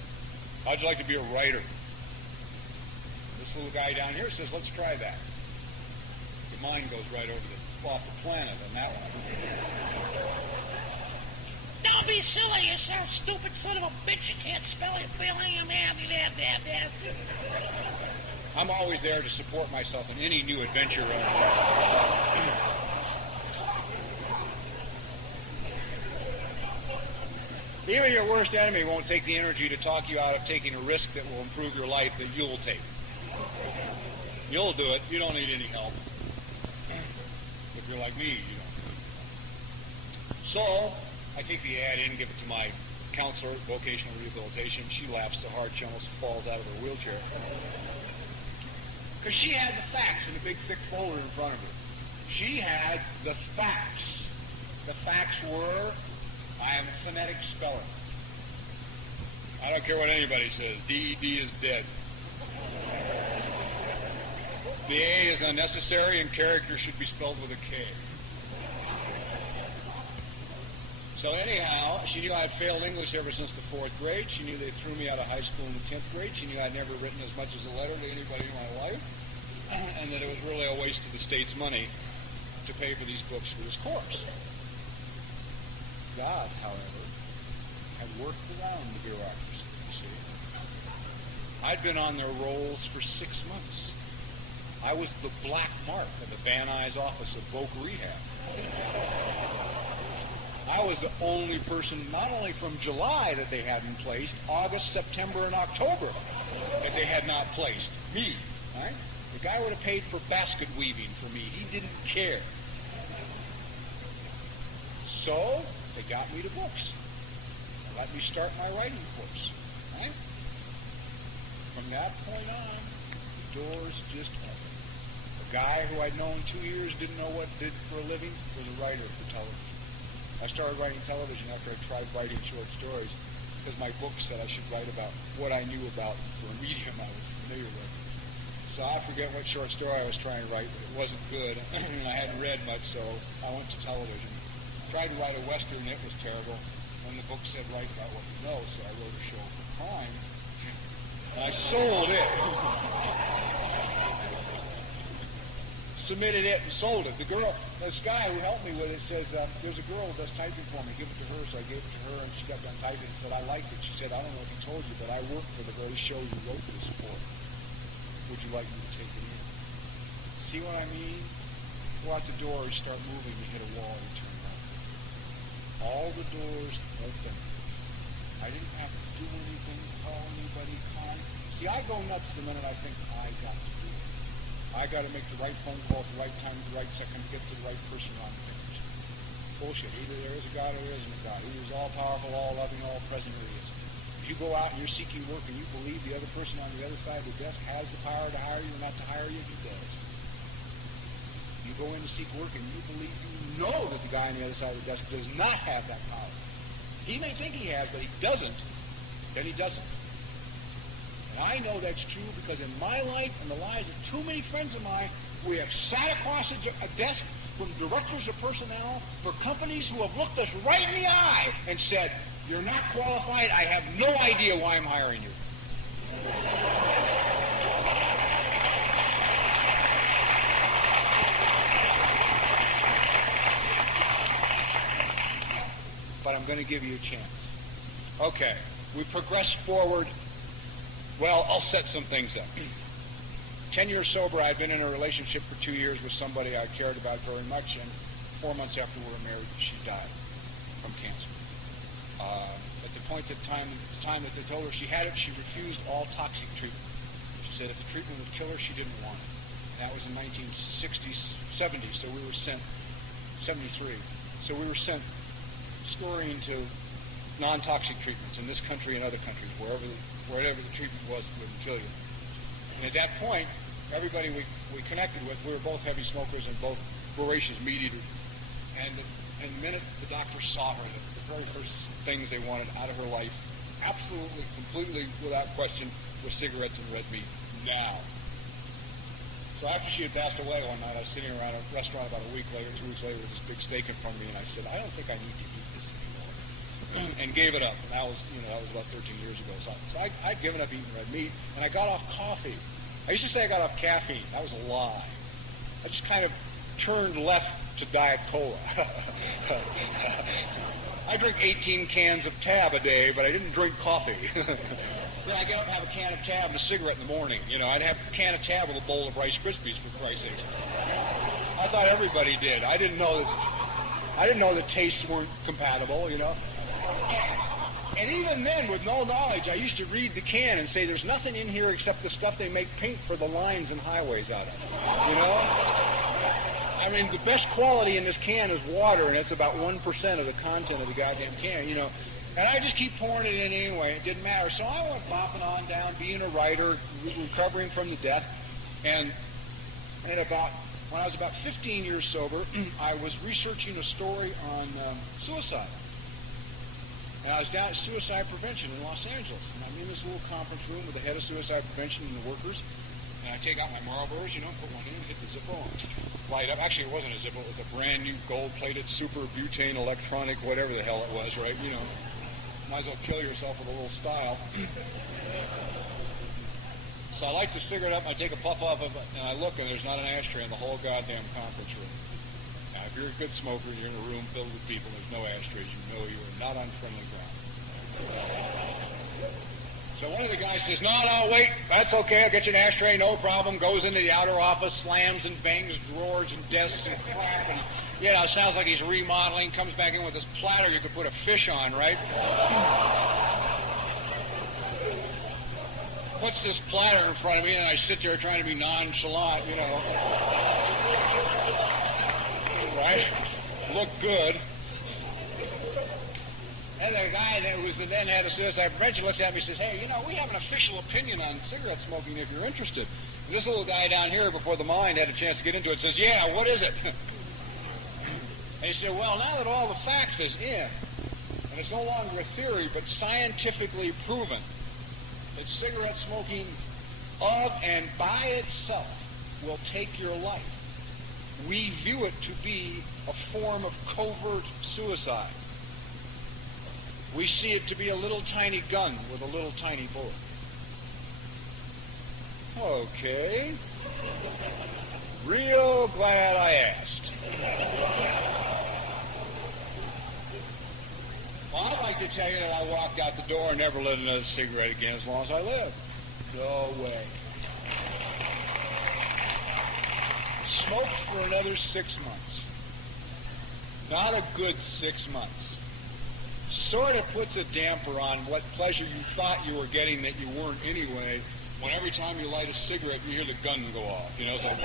how'd you like to be a writer? This little guy down here says, let's try that. Your mind goes right off the planet on that one. Don't be silly, you stupid son of a bitch. You can't spell it. I'm always there to support myself in any new adventure. Even your worst enemy won't take the energy to talk you out of taking a risk that will improve your life that you'll take. You'll do it. You don't need any help. If you're like me, you don't. So, I take the ad in, give it to my counselor at vocational rehabilitation. She laughs so hard she almost falls out of her wheelchair. Because she had the facts in a big, thick folder in front of her. She had the facts. The facts were, I am a phonetic speller. I don't care what anybody says. DED is dead. The A is unnecessary and character should be spelled with a K. So anyhow, she knew I'd failed English ever since the 4th grade. She knew they threw me out of high school in the 10th grade. She knew I'd never written as much as a letter to anybody in my life. And that it was really a waste of the state's money to pay for these books for this course. God, however, had worked around the bureaucracy, you see. I'd been on their rolls for 6 months. I was the black mark of the Van Nuys office of voc rehab. I was the only person, not only from July that they hadn't placed, August, September, and October that they had not placed. Me, right? The guy would have paid for basket weaving for me. He didn't care. So, they got me to books. Let me start my writing course. Right? From that point on, the doors just opened. A guy who I'd known 2 years, didn't know what did for a living, was a writer for television. I started writing television after I tried writing short stories because my book said I should write about what I knew about for a medium I was familiar with. So I forget what short story I was trying to write, but it wasn't good, and I hadn't read much, so I went to television. Tried to write a Western, it was terrible. And the book said write about what you know, so I wrote a show for Prime, and I sold it. submitted it and sold it. This guy who helped me with it says, there's a girl who does typing for me. Give it to her. So I gave it to her, and she got done typing and said, I liked it. She said, I don't know if he told you, but I worked for the very show you wrote this for. Would you like me to take it in? See what I mean? Go out the door, you start moving, you hit a wall, you turn around. All the doors open. I didn't have to do anything, call anybody, See, I go nuts the minute I think I got to do it. I got to make the right phone call at the right time, at the right second, get to the right person on the fingers. Bullshit. Either there is a God or there isn't a God. He is all-powerful, all-loving, all-present, or he isn't. If you go out and you're seeking work and you believe the other person on the other side of the desk has the power to hire you or not to hire you, he does. You go in to seek work and you believe you know that the guy on the other side of the desk does not have that power. He may think he has, but he doesn't. Then he doesn't. And I know that's true because in my life and the lives of too many friends of mine, we have sat across a desk from directors of personnel for companies who have looked us right in the eye and said, you're not qualified. I have no idea why I'm hiring you. But I'm going to give you a chance. Okay, we progress forward. Well, I'll set some things up. 10 years sober, I'd been in a relationship for 2 years with somebody I cared about very much, and 4 months after we were married, she died from cancer. At the time that they told her she had it, she refused all toxic treatment. She said if the treatment would kill her, she didn't want it. And that was in 1960s, 70s, so we were sent, 73. So we were sent scurrying to non-toxic treatments in this country and other countries, wherever the treatment was, it wouldn't kill you. And at that point, everybody we connected with, we were both heavy smokers and both voracious meat eaters. And the minute the doctor saw her, the very first things they wanted out of her life, absolutely, completely, without question, were cigarettes and red meat. Now. So after she had passed away one night, I was sitting around a restaurant about a week later, 2 weeks later, with this big steak in front of me, and I said, I don't think I need to eat this anymore. And gave it up. And that was about 13 years ago. So I'd given up eating red meat, and I got off coffee. I used to say I got off caffeine. That was a lie. I just kind of turned left to Diet Cola. I drink 18 cans of Tab a day, but I didn't drink coffee. Then I get up and have a can of Tab and a cigarette in the morning. I'd have a can of Tab with a bowl of Rice Krispies, for Christ's sake. I thought everybody did. I didn't know that tastes weren't compatible, And even then, with no knowledge, I used to read the can and say, there's nothing in here except the stuff they make paint for the lines and highways out of. I mean, the best quality in this can is water, and it's about 1% of the content of the goddamn can, And I just keep pouring it in anyway. It didn't matter. So I went bopping on down, being a writer, recovering from the death. And when I was about 15 years sober, I was researching a story on suicide. And I was down at Suicide Prevention in Los Angeles. And I'm in this little conference room with the head of Suicide Prevention and the workers. And I take out my Marlboros, put one in, hit the Zippo, and light up. Actually, it wasn't a Zippo. It was a brand new gold-plated super butane electronic, whatever the hell it was, right? Might as well kill yourself with a little style. So I light the cigarette up, and I take a puff off of it, and I look, and there's not an ashtray in the whole goddamn conference room. Now, if you're a good smoker and you're in a room filled with people, there's no ashtrays, you know you are not on friendly ground. So one of the guys says, no, wait, that's okay, I'll get you an ashtray, no problem. Goes into the outer office, slams and bangs drawers and desks and crap, and, sounds like he's remodeling, comes back in with this platter you could put a fish on, right? Puts this platter in front of me, and I sit there trying to be nonchalant, right? Look good. And the guy that was the then head of Suicide Prevention looks at me and says, hey, we have an official opinion on cigarette smoking if you're interested. And this little guy down here before the mind had a chance to get into it says, yeah, what is it? And he said, well, now that all the facts is in, and it's no longer a theory, but scientifically proven, that cigarette smoking of and by itself will take your life. We view it to be a form of covert suicide. We see it to be a little tiny gun with a little tiny bullet. Okay. Real glad I asked. Well, I'd like to tell you that I walked out the door and never lit another cigarette again as long as I live. No way. Smoked for another 6 months. Not a good 6 months. Sort of puts a damper on what pleasure you thought you were getting that you weren't anyway, when every time you light a cigarette, you hear the gun go off. You know, it's like...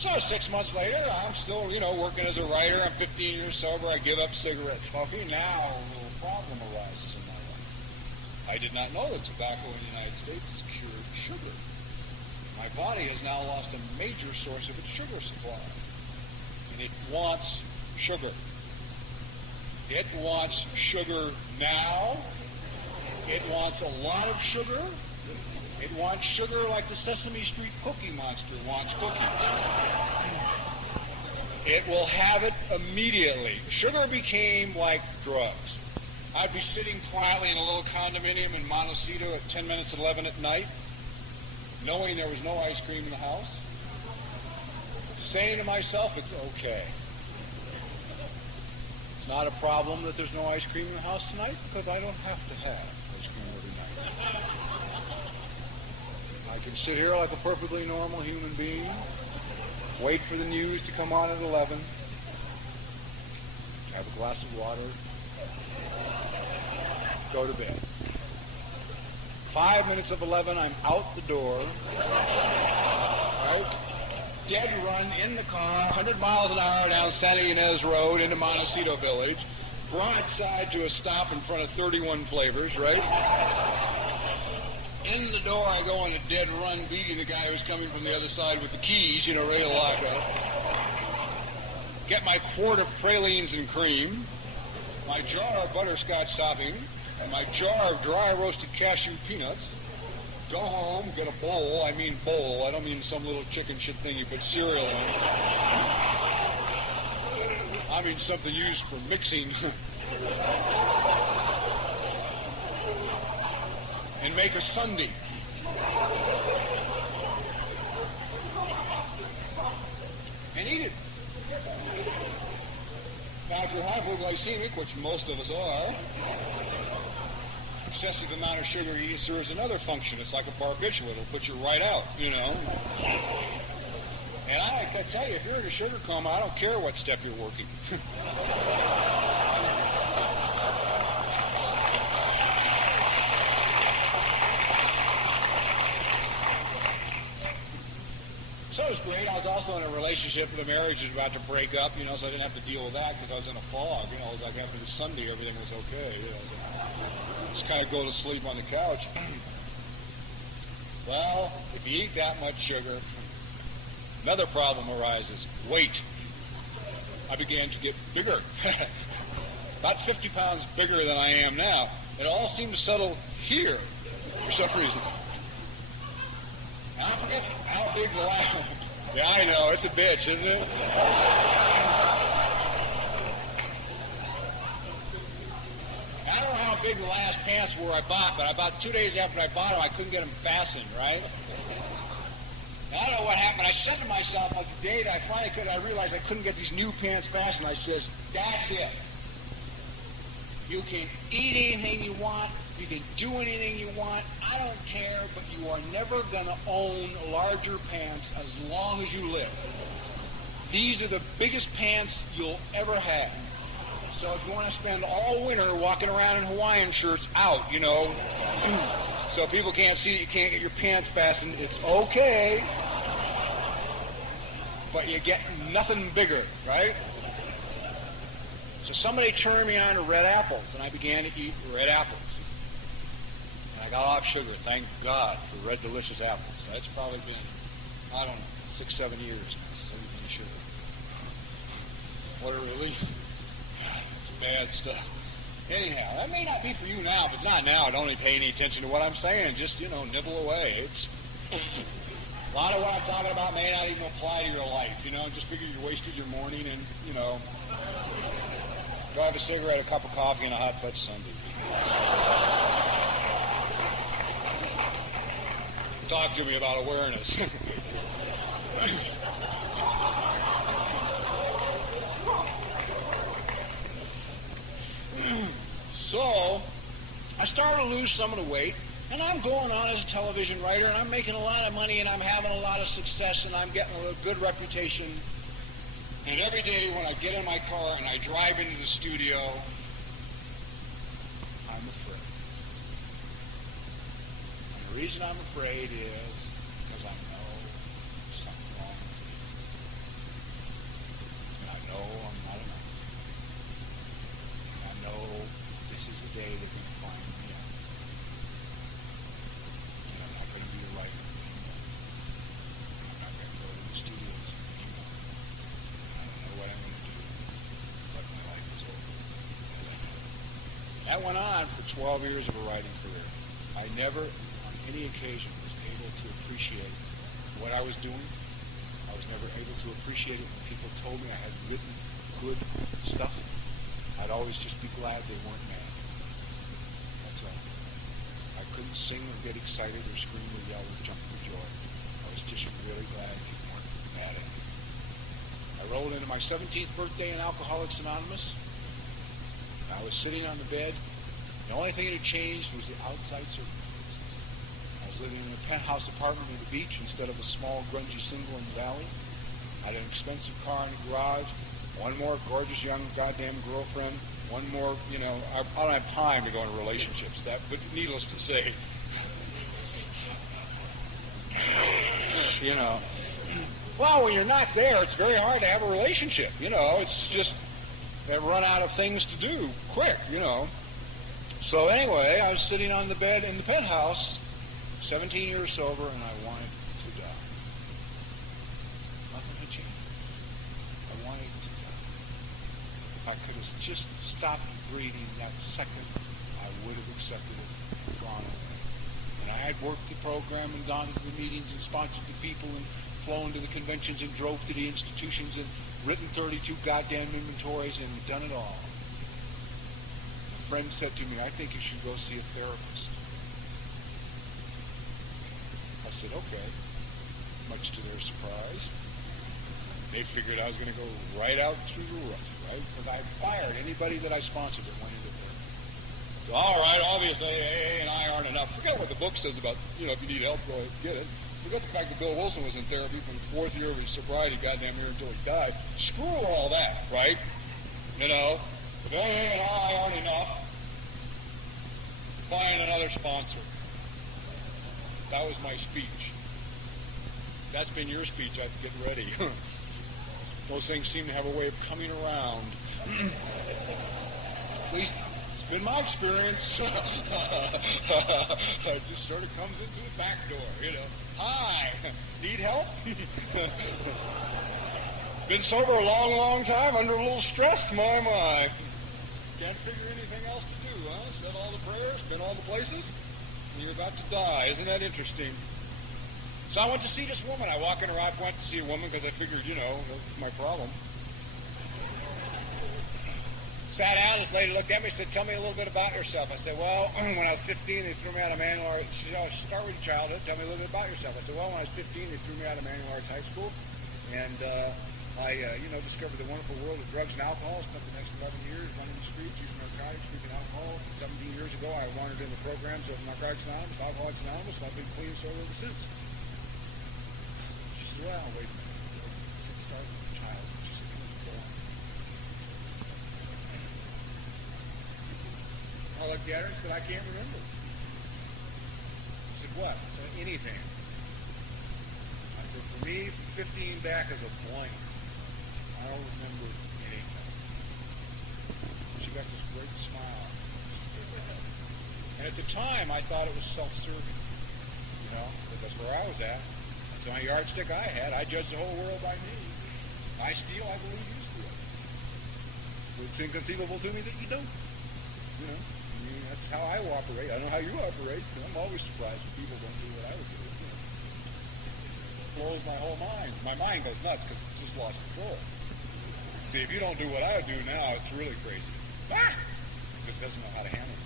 So 6 months later, I'm still, working as a writer. I'm 15 years sober. I give up cigarette smoking. Now a little problem arises in my life. I did not know that tobacco in the United States is cured sugar. My body has now lost a major source of its sugar supply. And it wants sugar. It wants sugar now. It wants a lot of sugar. It wants sugar like the Sesame Street Cookie Monster wants cookies. It will have it immediately. Sugar became like drugs. I'd be sitting quietly in a little condominium in Montecito at 10 minutes 11 at night, knowing there was no ice cream in the house, saying to myself, it's okay. It's not a problem that there's no ice cream in the house tonight because I don't have to have ice cream every night. I can sit here like a perfectly normal human being, wait for the news to come on at 11, have a glass of water, go to bed. 5 minutes of 11, I'm out the door, right? Dead run in the car, 100 miles an hour down Santa Ynez Road into Montecito Village, broadside to a stop in front of 31 Flavors, right? In the door, I go on a dead run, beating the guy who's coming from the other side with the keys, ready to lock up. Get my quart of pralines and cream, my jar of butterscotch topping, and my jar of dry roasted cashew peanuts. Go home, get a bowl. I mean bowl. I don't mean some little chicken shit thing you put cereal in. I mean something used for mixing. And make a sundae. And eat it. Now, if you're hypoglycemic, which most of us are, excessive amount of sugar you eat serves another function. It's like a barbiturate. It'll put you right out, And I tell you, if you're in a sugar coma, I don't care what step you're working. So it was great. I was also in a relationship. The marriage was about to break up, so I didn't have to deal with that because I was in a fog. Like after the Sunday, everything was okay. Just kind of go to sleep on the couch. Well, if you eat that much sugar, another problem arises. Weight. I began to get bigger. About 50 pounds bigger than I am now. It all seemed to settle here for some reason. I forget how big the last... Yeah, I know. It's a bitch, isn't it? I don't know how big the last pants were I bought, but about 2 days after I bought them, I couldn't get them fastened, right? And I don't know what happened. I said to myself, like the day that I finally could, I realized I couldn't get these new pants fastened. I says, that's it. You can eat anything you want. You can do anything you want. I don't care, but you are never going to own larger pants as long as you live. These are the biggest pants you'll ever have. So if you want to spend all winter walking around in Hawaiian shirts out, so people can't see that you can't get your pants fastened, it's okay. But you get nothing bigger, right? So somebody turned me on to red apples, and I began to eat red apples. And I got off sugar, thank God, for red delicious apples. That's probably been, 6, 7 years since I've eaten sugar. What a relief. It's bad stuff. Anyhow, that may not be for you now. If it's not now, don't even pay any attention to what I'm saying. Just, nibble away. It's a lot of what I'm talking about may not even apply to your life. Just figure you wasted your morning and, go have a cigarette, a cup of coffee, and a hot fudge sundae. Talk to me about awareness. So, I started to lose some of the weight, and I'm going on as a television writer, and I'm making a lot of money, and I'm having a lot of success, and I'm getting a good reputation. And every day when I get in my car and I drive into the studio, I'm afraid. And the reason I'm afraid is because I know something wrong with me. And I know I'm not enough. And I know this is the day they're going to find me out. And I'm not going to be a writer anymore. I'm not going to go to the studios anymore. I don't know what I'm going to do, but my life is over as I know it. That went on for 12 years of a writing career. I never, on any occasion, was able to appreciate what I was doing. I was never able to appreciate it when people told me I had written good stuff. I'd always just be glad they weren't mad. That's all. I couldn't sing or get excited or scream or yell or jump for joy. I was just really glad people weren't mad at me. I rolled into my 17th birthday in Alcoholics Anonymous. I was sitting on the bed. The only thing that had changed was the outside circumstances. I was living in a penthouse apartment near the beach instead of a small, grungy single in the valley. I had an expensive car in the garage. One more gorgeous young goddamn girlfriend. One more, I don't have time to go into relationships. But needless to say, well, when you're not there, it's very hard to have a relationship. It's just they run out of things to do quick. So anyway, I was sitting on the bed in the penthouse, 17 years sober, and I wanted to die. Nothing had changed. I wanted to die. If I could have just stopped breathing that second, I would have accepted it and gone away. And I had worked the program and gone to the meetings and sponsored the people and flown to the conventions and drove to the institutions and written 32 goddamn inventories and done it all. A friend said to me, I think you should go see a therapist. I said, okay, much to their surprise. They figured I was going to go right out through the roof, right? Because I fired anybody that I sponsored that went into therapy. So, all right, obviously AA and I aren't enough. Forget what the book says about, if you need help, go ahead and get it. Forget the fact that Bill Wilson was in therapy from the 4th year of his sobriety, goddamn year until he died. Screw all that, right? If AA and I aren't enough, find another sponsor. That was my speech. That's been your speech. I have to get ready. Those things seem to have a way of coming around. At least it's been my experience. It just sort of comes into the back door, Hi, need help? Been sober a long, long time, under a little stress, my. Can't figure anything else to do, huh? Said all the prayers, been all the places, and you're about to die. Isn't that interesting? So I went to see this woman. I walk in her, I went to see a woman because I figured, that's my problem. Sat down, this lady looked at me and said, tell me a little bit about yourself. I said, well, when I was 15, they threw me out of Manual Arts. She said, start with your childhood. Tell me a little bit about yourself. I said, well, when I was 15, they threw me out of Manual Arts High School. And I discovered the wonderful world of drugs and alcohol. Spent the next 11 years running the streets, using narcotics, drinking alcohol. 17 years ago, I wandered in the programs of Narcotics Anonymous, Alcoholics Anonymous, and I've been clean and sober ever since. She said, well, wait a minute. I said, start with your childhood. She said, go on. I looked at her and said, I can't remember. I said, what? I said, anything. I said, for me, from 15 back is a blank. I don't remember anything. She got this great smile. And at the time, I thought it was self-serving. But that's where I was at. That's the only yardstick I had. I judged the whole world by me. I steal, I believe you steal. It's inconceivable to me that you don't. That's how I operate. I don't know how you operate. I'm always surprised when people don't do what I would do. It blows my whole mind. My mind goes nuts because it's just lost control. See, if you don't do what I do now, it's really crazy. Just doesn't know how to handle it.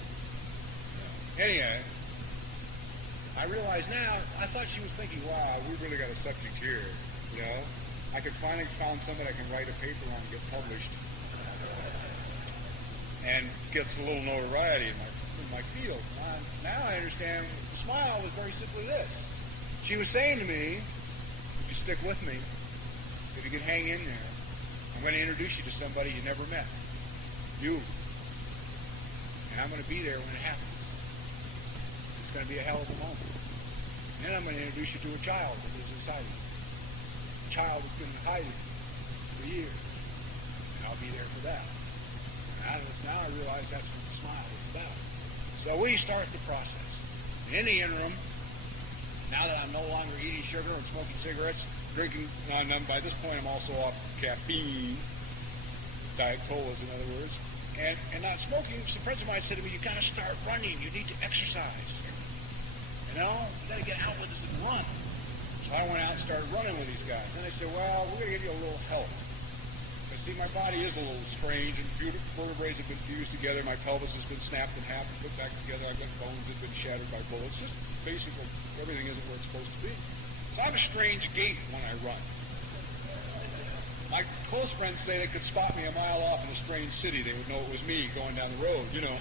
Anyway, I realize now, I thought she was thinking, wow, we really got a subject here, you know? I could finally found somebody I can write a paper on and get published and gets a little notoriety in my field. Now I understand the smile was very simply this. She was saying to me, if you stick with me, if you can hang in there, I'm going to introduce you to somebody you never met. You. And I'm going to be there when it happens. It's going to be a hell of a moment. And then I'm going to introduce you to a child that lives inside of you. A child that's been hiding for years. And I'll be there for that. And now I realize that's what the smile is about. So we start the process. In the interim, now that I'm no longer eating sugar and smoking cigarettes, drinking, by this point I'm also off caffeine, Diet Colas in other words, and not smoking. Some friends of mine said to me, you got to start running, you need to exercise. You know, you got to get out with us and run. So I went out and started running with these guys. And they said, well, we're going to give you a little help. But see, my body is a little strange, and vertebrae have been fused together. My pelvis has been snapped in half and put back together. I've got bones that have been shattered by bullets. Just basically, everything isn't where it's supposed to be. So I have a strange gait when I run. My close friends say they could spot me a mile off in a strange city. They would know it was me going down the road, you know.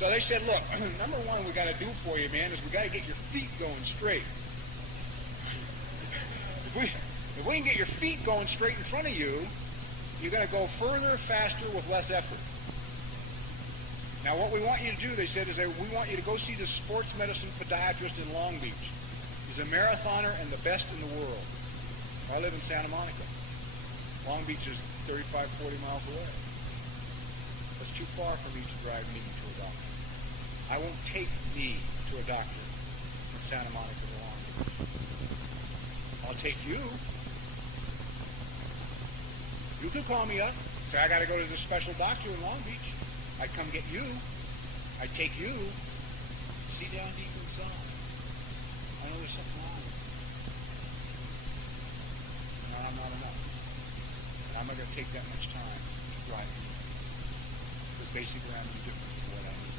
So they said, look, number one we got to do for you, man, is we got to get your feet going straight. If we can get your feet going straight in front of you, you're going to go further, faster, with less effort. Now, what we want you to do, they said, is that we want you to go see the sports medicine podiatrist in Long Beach. He's a marathoner and the best in the world. I live in Santa Monica. Long Beach is 35, 40 miles away. That's too far for me to drive me to a doctor. I won't take me to a doctor from Santa Monica to Long Beach. I'll take you. You could call me up. Say, I got to go to this special doctor in Long Beach. I'd come get you. I'd take you. See down deep inside. I know there's something wrong with you. No, I'm not enough. And I'm not going to take that much time to drive you. Because basically I'm indifferent to what I need.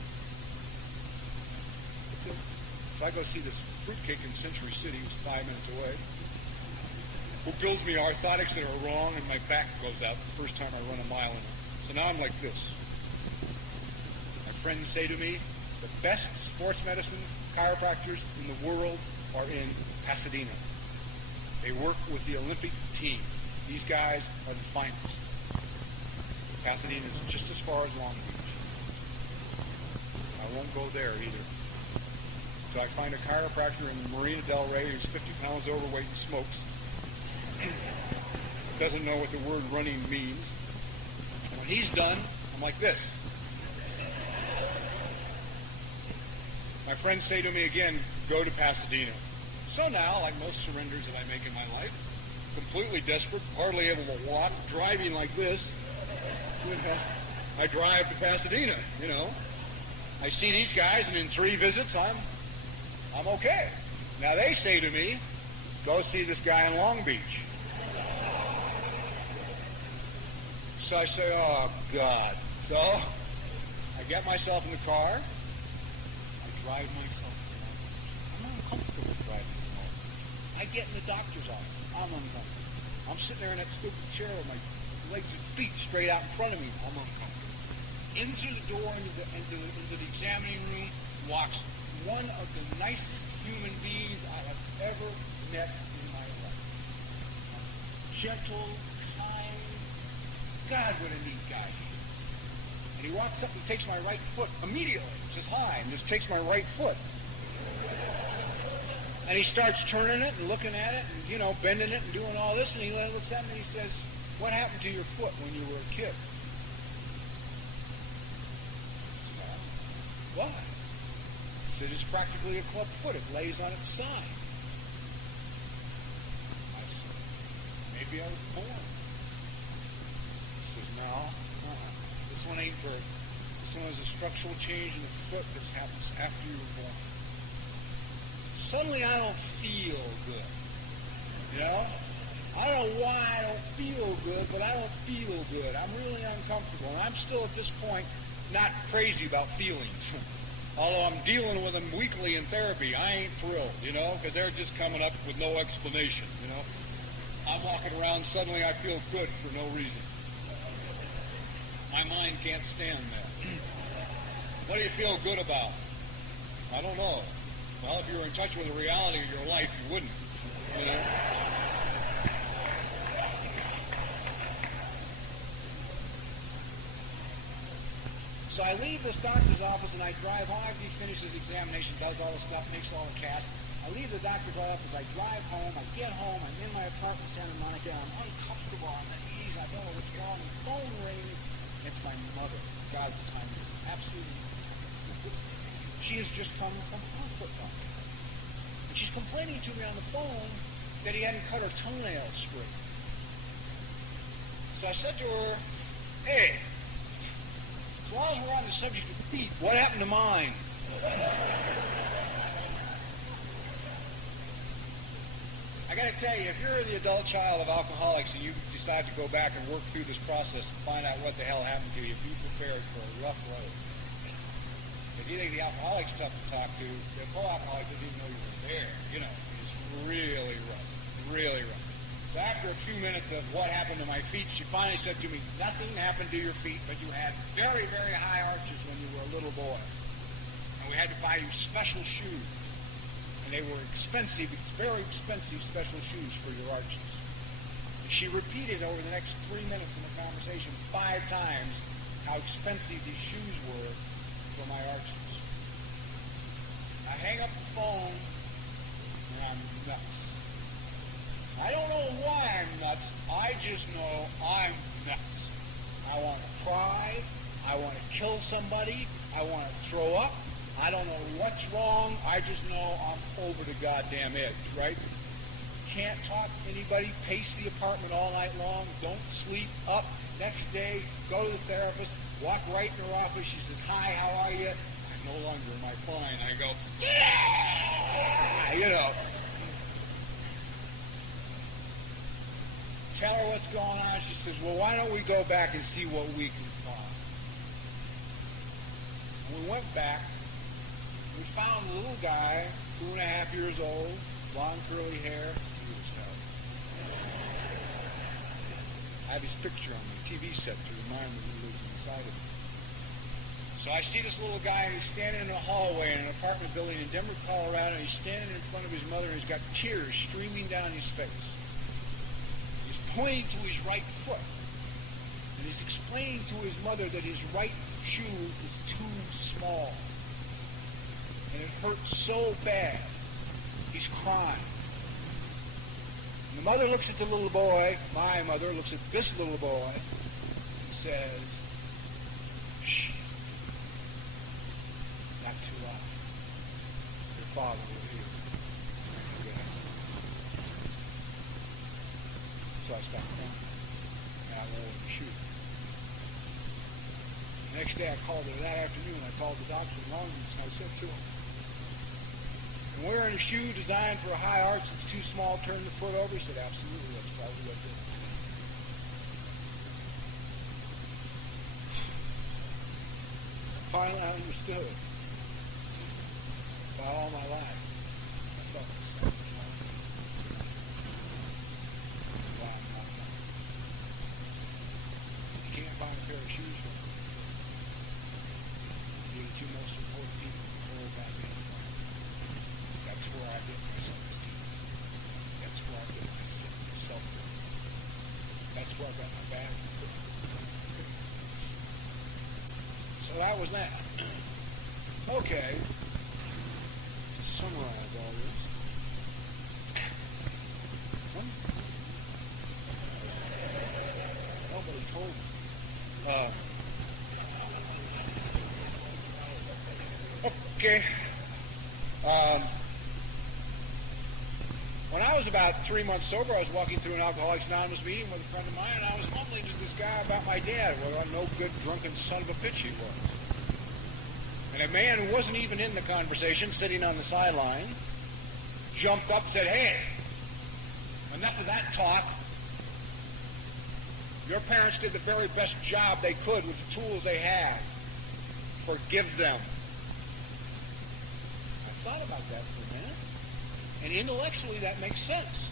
So I go see this fruitcake in Century City, who's 5 minutes away, who bills me orthotics that are wrong, and my back goes out the first time I run a mile in it. So now I'm like this. My friends say to me, the best sports medicine chiropractors in the world are in Pasadena. They work with the Olympic team. These guys are the finest. Pasadena is just as far as Long Beach. I won't go there either. So I find a chiropractor in Marina Del Rey who's 50 pounds overweight and smokes. Doesn't know what the word running means. And when he's done, I'm like this. My friends say to me again, go to Pasadena. So now, like most surrenders that I make in my life, completely desperate, hardly able to walk, driving like this, I drive to Pasadena, you know. I see these guys, and in 3 visits, I'm okay. Now they say to me, go see this guy in Long Beach. So I say, oh, God. So I get myself in the car. I drive myself to Long Beach. I'm uncomfortable driving to Long Beach. I get in the doctor's office. I'm uncomfortable. I'm sitting there in that stupid chair with my legs and feet straight out in front of me. I'm uncomfortable. In through the door into the examining room walks one of the nicest human beings I have ever met in my life. Gentle, kind. God, what a neat guy he is. And he walks up and takes my right foot immediately, just high, and just takes my right foot. And he starts turning it and looking at it and, you know, bending it and doing all this. And he looks at me and he says, what happened to your foot when you were a kid? Why? He said, it's practically a club foot. It lays on its side. I said, maybe I was born. He says, no. This one ain't birth. This one is a structural change in the foot that happens after you were born. Suddenly I don't feel good. You know? I don't know why I don't feel good, but I don't feel good. I'm really uncomfortable. And I'm still at this point not crazy about feelings. Although I'm dealing with them weekly in therapy, I ain't thrilled, because they're just coming up with no explanation, I'm walking around, suddenly I feel good for no reason. My mind can't stand that. What do you feel good about? I don't know. Well, if you were in touch with the reality of your life, you wouldn't. So I leave this doctor's office and I drive home after he finishes his examination, does all the stuff, makes all the casts. I leave the doctor's office, I drive home, I get home, I'm in my apartment in Santa Monica, I'm uncomfortable, I'm at ease, I don't know what's wrong, the phone rings. It's my mother. God's timing. Absolutely. She has just come from hospital. And she's complaining to me on the phone that he hadn't cut her toenails straight. So I said to her, hey, as long as we're on the subject of feet, what happened to mine? I got to tell you, if you're the adult child of alcoholics and you decide to go back and work through this process and find out what the hell happened to you, be prepared for a rough road. If you think the alcoholic's tough to talk to, the co-alcoholic doesn't even know you were there. It's really rough. Really rough. So after a few minutes of what happened to my feet, she finally said to me, nothing happened to your feet, but you had very, very high arches when you were a little boy. And we had to buy you special shoes. And they were expensive, very expensive special shoes for your arches. And she repeated over the next 3 minutes in the conversation 5 times how expensive these shoes were for my arches. I hang up the phone, and I'm nuts. I don't know why I'm nuts. I just know I'm nuts. I want to cry. I want to kill somebody. I want to throw up. I don't know what's wrong. I just know I'm over the goddamn edge, right? Can't talk to anybody. Pace the apartment all night long. Don't sleep. Up. Next day, go to the therapist. Walk right in her office. She says, hi, how are you? I'm no longer in my fine. I go, yeah! Tell her what's going on. She says, well, why don't we go back and see what we can find? And we went back. We found a little guy, 2.5 years old, long curly hair. He was I have his picture on my TV set to remind me who lives inside of me. So I see this little guy, and he's standing in a hallway in an apartment building in Denver, Colorado, and he's standing in front of his mother, and he's got tears streaming down his face. Pointing to his right foot, and he's explaining to his mother that his right shoe is too small, and it hurts so bad. He's crying. And the mother looks at the little boy, my mother looks at this little boy, and says, shh, not too loud. Your father will hear. So I stopped crying, and I wore the shoe. The next day I called her, that afternoon I called the doctor in Long Beach, and I said to him, I'm wearing a shoe designed for a high arch that's too small, turn the foot over. He said, absolutely, that's probably what did it. Finally I understood it. About all my life. I thought it was find a pair of shoes for me. You're the two most important people in the whole goddamn planet. That's where I get my self-esteem. That's where I get my self-worth. That's where I got my badge. So that was that. Okay. To summarize all this. Nobody told me. Okay. When I was about 3 months sober, I was walking through an Alcoholics Anonymous meeting with a friend of mine, and I was mumbling to this guy about my dad, what a no good, drunken son of a bitch he was. And a man who wasn't even in the conversation, sitting on the sideline, jumped up and said, hey, enough of that talk. Your parents did the very best job they could with the tools they had. Forgive them. I thought about that for a minute. And intellectually, that makes sense.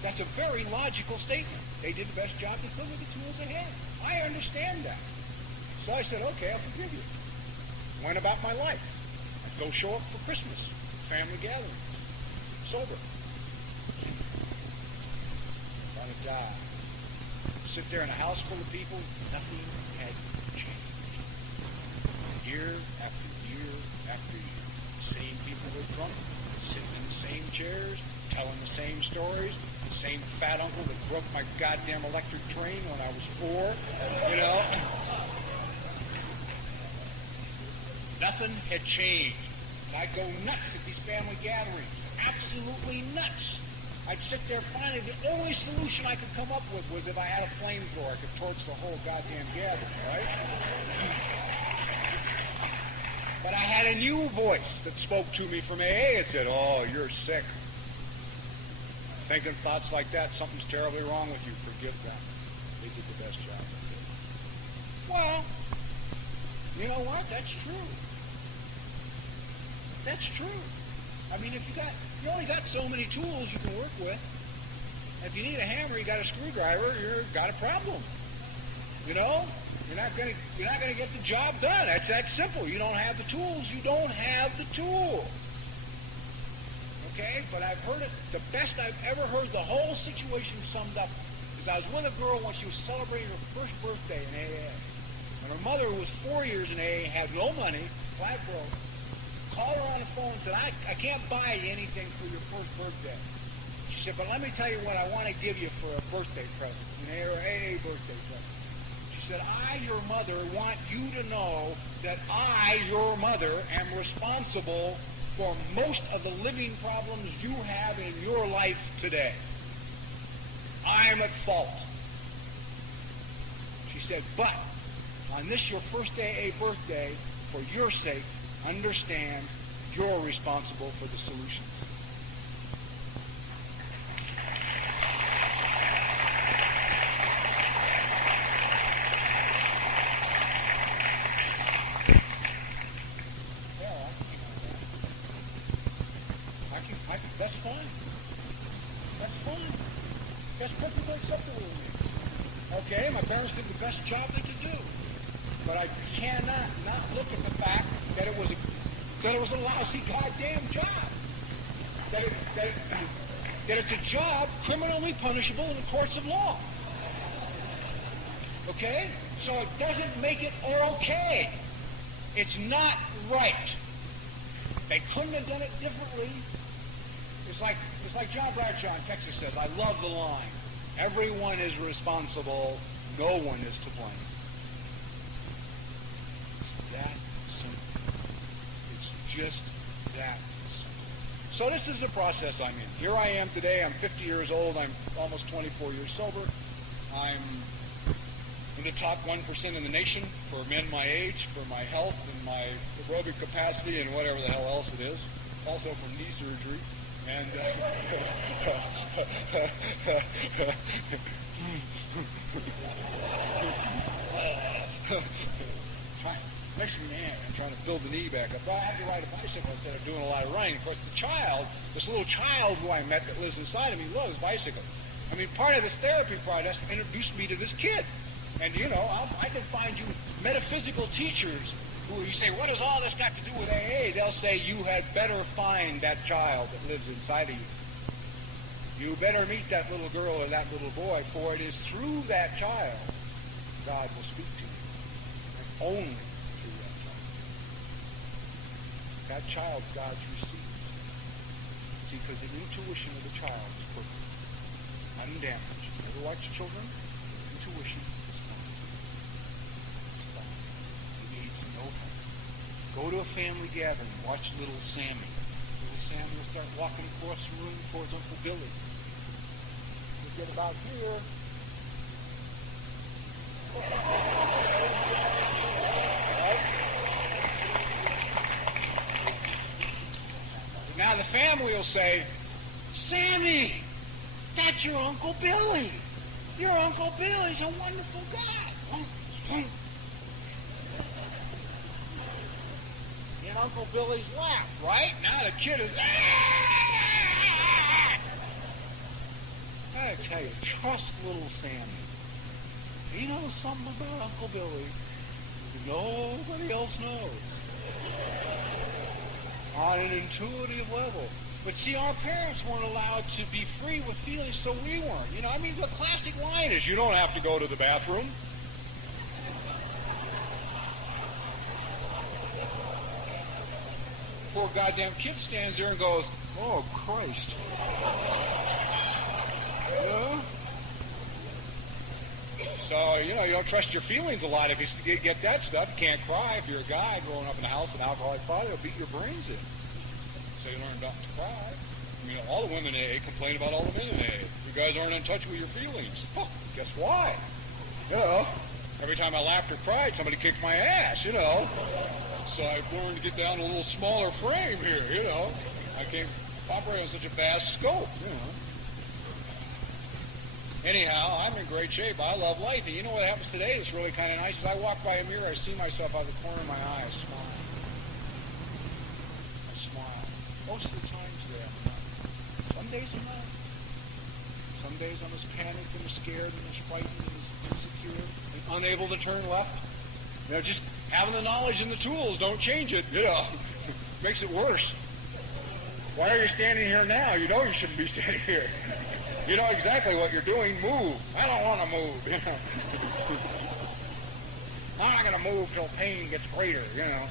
That's a very logical statement. They did the best job they could with the tools they had. I understand that. So I said, okay, I'll forgive you. Went about my life. I'd go show up for Christmas, family gatherings, sober. About to die. Sit there in a house full of people, nothing had changed. Year after year after year. Same people were drunk, sitting in the same chairs, telling the same stories, the same fat uncle that broke my goddamn electric train when I was 4, you know. Nothing had changed. And I'd go nuts at these family gatherings. Absolutely nuts. I'd sit there finally. The only solution I could come up with was if I had a flamethrower, I could torch the whole goddamn gathering, right? But I had a new voice that spoke to me from AA. It said, oh, you're sick. Thinking thoughts like that, something's terribly wrong with you. Forgive them. They did the best job they did. Well, you know what? That's true. That's true. I mean, if you only got so many tools you can work with. If you need a hammer, you got a screwdriver, you've got a problem. You know? You're not gonna get the job done. That's that simple. You don't have the tools, you don't have the tools. Okay? But I've heard it, the best I've ever heard the whole situation summed up is I was with a girl when she was celebrating her first birthday in AA. And her mother, who was 4 years in AA, had no money, flat broke. Called her on the phone and said, I can't buy you anything for your first birthday. She said, but let me tell you what I want to give you for a birthday present, an AA birthday present. She said, I, your mother, want you to know that I, your mother, am responsible for most of the living problems you have in your life today. I am at fault. She said, but on this your first AA birthday, for your sake, understand you're responsible for the solutions. That's fine. That's fine. That's perfectly acceptable to me. Okay, my parents did the best job they could do. But I cannot not look at the fact that it was a lousy goddamn job. That it's a job criminally punishable in the courts of law. Okay? So it doesn't make it okay. It's not right. They couldn't have done it differently. It's like John Bradshaw in Texas says, I love the line. Everyone is responsible. No one is to blame. It's that simple. It's just that simple. So this is the process I'm in. Here I am today. I'm 50 years old. I'm almost 24 years sober. I'm in the top 1% in the nation for men my age, for my health and my aerobic capacity and whatever the hell else it is. Also for knee surgery. And makes me mad. I'm trying to build the knee back up. I have to ride a bicycle instead of doing a lot of running. Of course, this little child who I met that lives inside of me loves bicycles. I mean, part of this therapy process introduced me to this kid. And, you know, I can find you metaphysical teachers who you say, what does all this got to do with AA? They'll say, you had better find that child that lives inside of you. You better meet that little girl or that little boy, for it is through that child God will speak to you. And only through that child. That child God receives. See, because the intuition of the child is perfect. Undamaged. Ever watch children? Intuition is fine. It's fine. It needs no help. Go to a family gathering. Watch little Sammy. Little Sammy will start walking across the room towards Uncle Billy. He'll get about here. Right? Now the family will say, Sammy, that's your Uncle Billy. Your Uncle Bill is a wonderful guy. In Uncle Billy's lap, right? Now the kid is... I tell you, trust little Sammy. He knows something about Uncle Billy that nobody else knows. On an intuitive level. But see, our parents weren't allowed to be free with feelings, so we weren't. You know, I mean, the classic line is, you don't have to go to the bathroom. Poor goddamn kid stands there and goes, oh, Christ. Yeah? So, you know, you don't trust your feelings a lot if you get that stuff. You can't cry if you're a guy growing up in a house with an alcoholic father. He'll beat your brains in. So you learn not to cry. I mean, all the women in AA complain about all the men in AA. You guys aren't in touch with your feelings. Oh, guess why? You know, every time I laughed or cried, somebody kicked my ass, you know. So I've learned to get down to a little smaller frame here, you know. I can't operate on such a vast scope, you know. Anyhow, I'm in great shape. I love life. And you know what happens today that's really kind of nice? As I walk by a mirror, I see myself out of the corner of my eye. I smile. I smile. Most of the time today, I'm not. Some days I'm not. Some days I'm as panicked and as scared and as frightened and as insecure and unable to turn left. You know, just having the knowledge and the tools don't change it, you know. Makes it worse. Why are you standing here now? You know you shouldn't be standing here. You know exactly what you're doing. Move. I don't want to move, you know. I'm not going to move till pain gets greater, you know.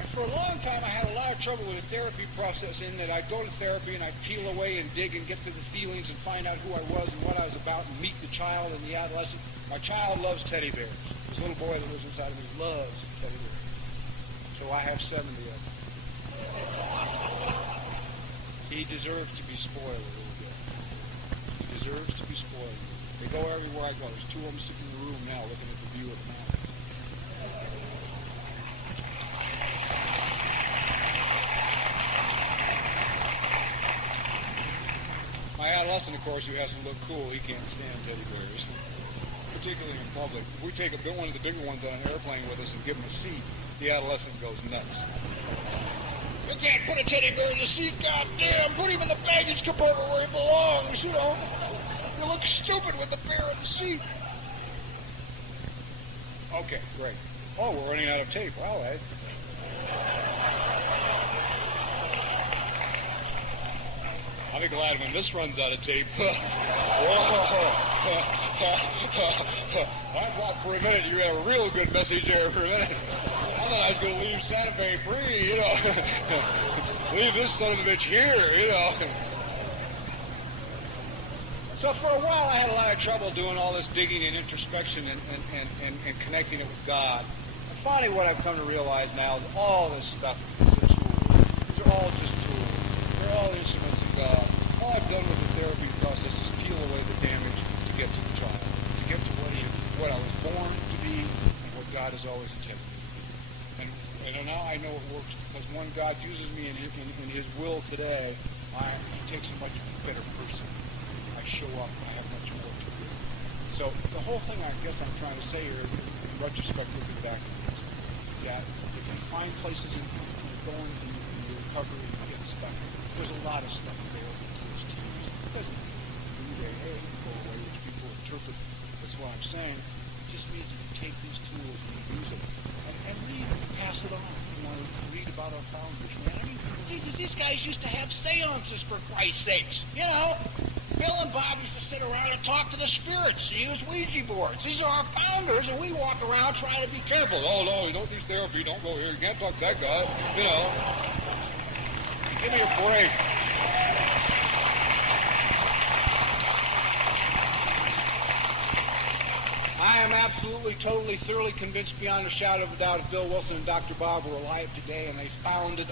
And for a long time, I had a lot of trouble with the therapy process in that I'd go to therapy and I'd peel away and dig and get to the feelings and find out who I was and what I was about and meet the child and the adolescent. My child loves teddy bears. This little boy that lives inside of me loves teddy bears. So I have 70 of them. He deserves to be spoiled a little bit. He deserves to be spoiled. They go everywhere I go. There's two of them sitting in the room now looking at the view of the mountains. My adolescent, of course, who has to look cool, he can't stand teddy bears, particularly in public. If we take one of the bigger ones on an airplane with us and give him a seat, the adolescent goes nuts. You can't put a teddy bear in the seat, goddamn! Put him in the baggage compartment where he belongs, you know. You look stupid with the bear in the seat. Okay, great. Oh, we're running out of tape. Wow, Ed. I'll be glad when this runs out of tape. I thought for a minute you had a real good message there for a minute. I thought I was going to leave Santa Fe free, you know. Leave this son of a bitch here, you know. So for a while I had a lot of trouble doing all this digging and introspection and connecting it with God. And finally what I've come to realize now is all this stuff is a tool. These are all just tools. They're all instruments of God. All I've done with the therapy process is peel away the damage to get to the child, to get to what I was born to be and what God has always intended. And now I know it works because when God uses me in His will today, He takes a much better person. I show up and I have much more to do. So the whole thing I guess I'm trying to say here is, in retrospect, looking back at this, that if you find places in you're going in your recovery and you get stuck, there's a lot of stuff available to us to use. It doesn't mean you go away, which people interpret. That's what I'm saying. It just means that you take these tools and you use them. And read, pass it on. You know, read about our founders, man. I mean, these guys used to have seances, for Christ's sakes. You know, Bill and Bob used to sit around and talk to the spirits, use Ouija boards. These are our founders, and we walk around trying to be careful. Oh, no, you don't need therapy. Don't go here. You can't talk to that guy. You know. Give me a break. I am absolutely, totally, thoroughly convinced beyond a shadow of a doubt that Bill Wilson and Dr. Bob were alive today, and they founded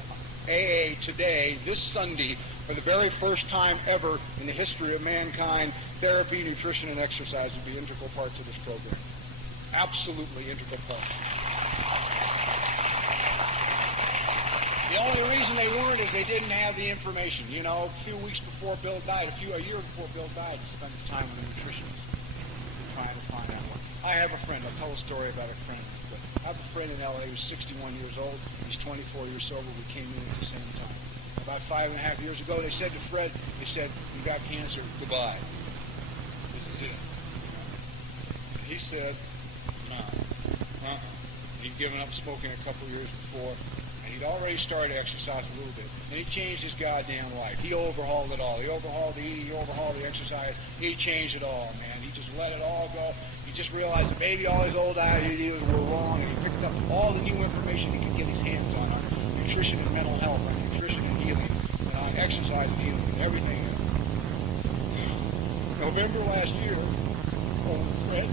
AA today, this Sunday, for the very first time ever in the history of mankind. Therapy, nutrition, and exercise would be integral parts of this program. Absolutely integral parts. The only reason they weren't is they didn't have the information. You know, a few weeks before Bill died, a year before Bill died, he spent time with a nutritionist trying to find out what. I have a friend. I'll tell a story about a friend. But I have a friend in L.A. who's 61 years old. He's 24 years sober. We came in at the same time. About 5.5 years ago, they said to Fred, they said, "You got cancer. Goodbye. This is it." And he said, "No. He'd given up smoking a couple years before. He'd already started to exercise a little bit. Then he changed his goddamn life. He overhauled it all. He overhauled the eating. He overhauled the exercise. He changed it all, man. He just let it all go. He just realized that maybe all his old ideas were wrong, and he picked up all the new information he could get his hands on nutrition and mental health, on nutrition and healing, and on exercise and healing, and everything. November last year, old Fred,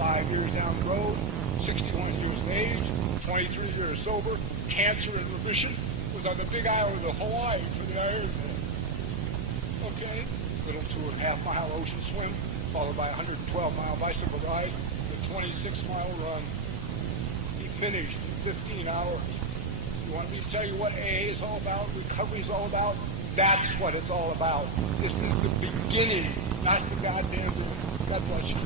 5 years down the road, 61 years of age, 23 years sober, cancer in remission, was on the big island of Hawaii for the Iron Man. Okay? Little 2.5-mile ocean swim, followed by a 112-mile bicycle ride, a 26-mile run. He finished in 15 hours. You want me to tell you what AA is all about, recovery is all about? That's what it's all about. This is the beginning, not the goddamn beginning. God bless you.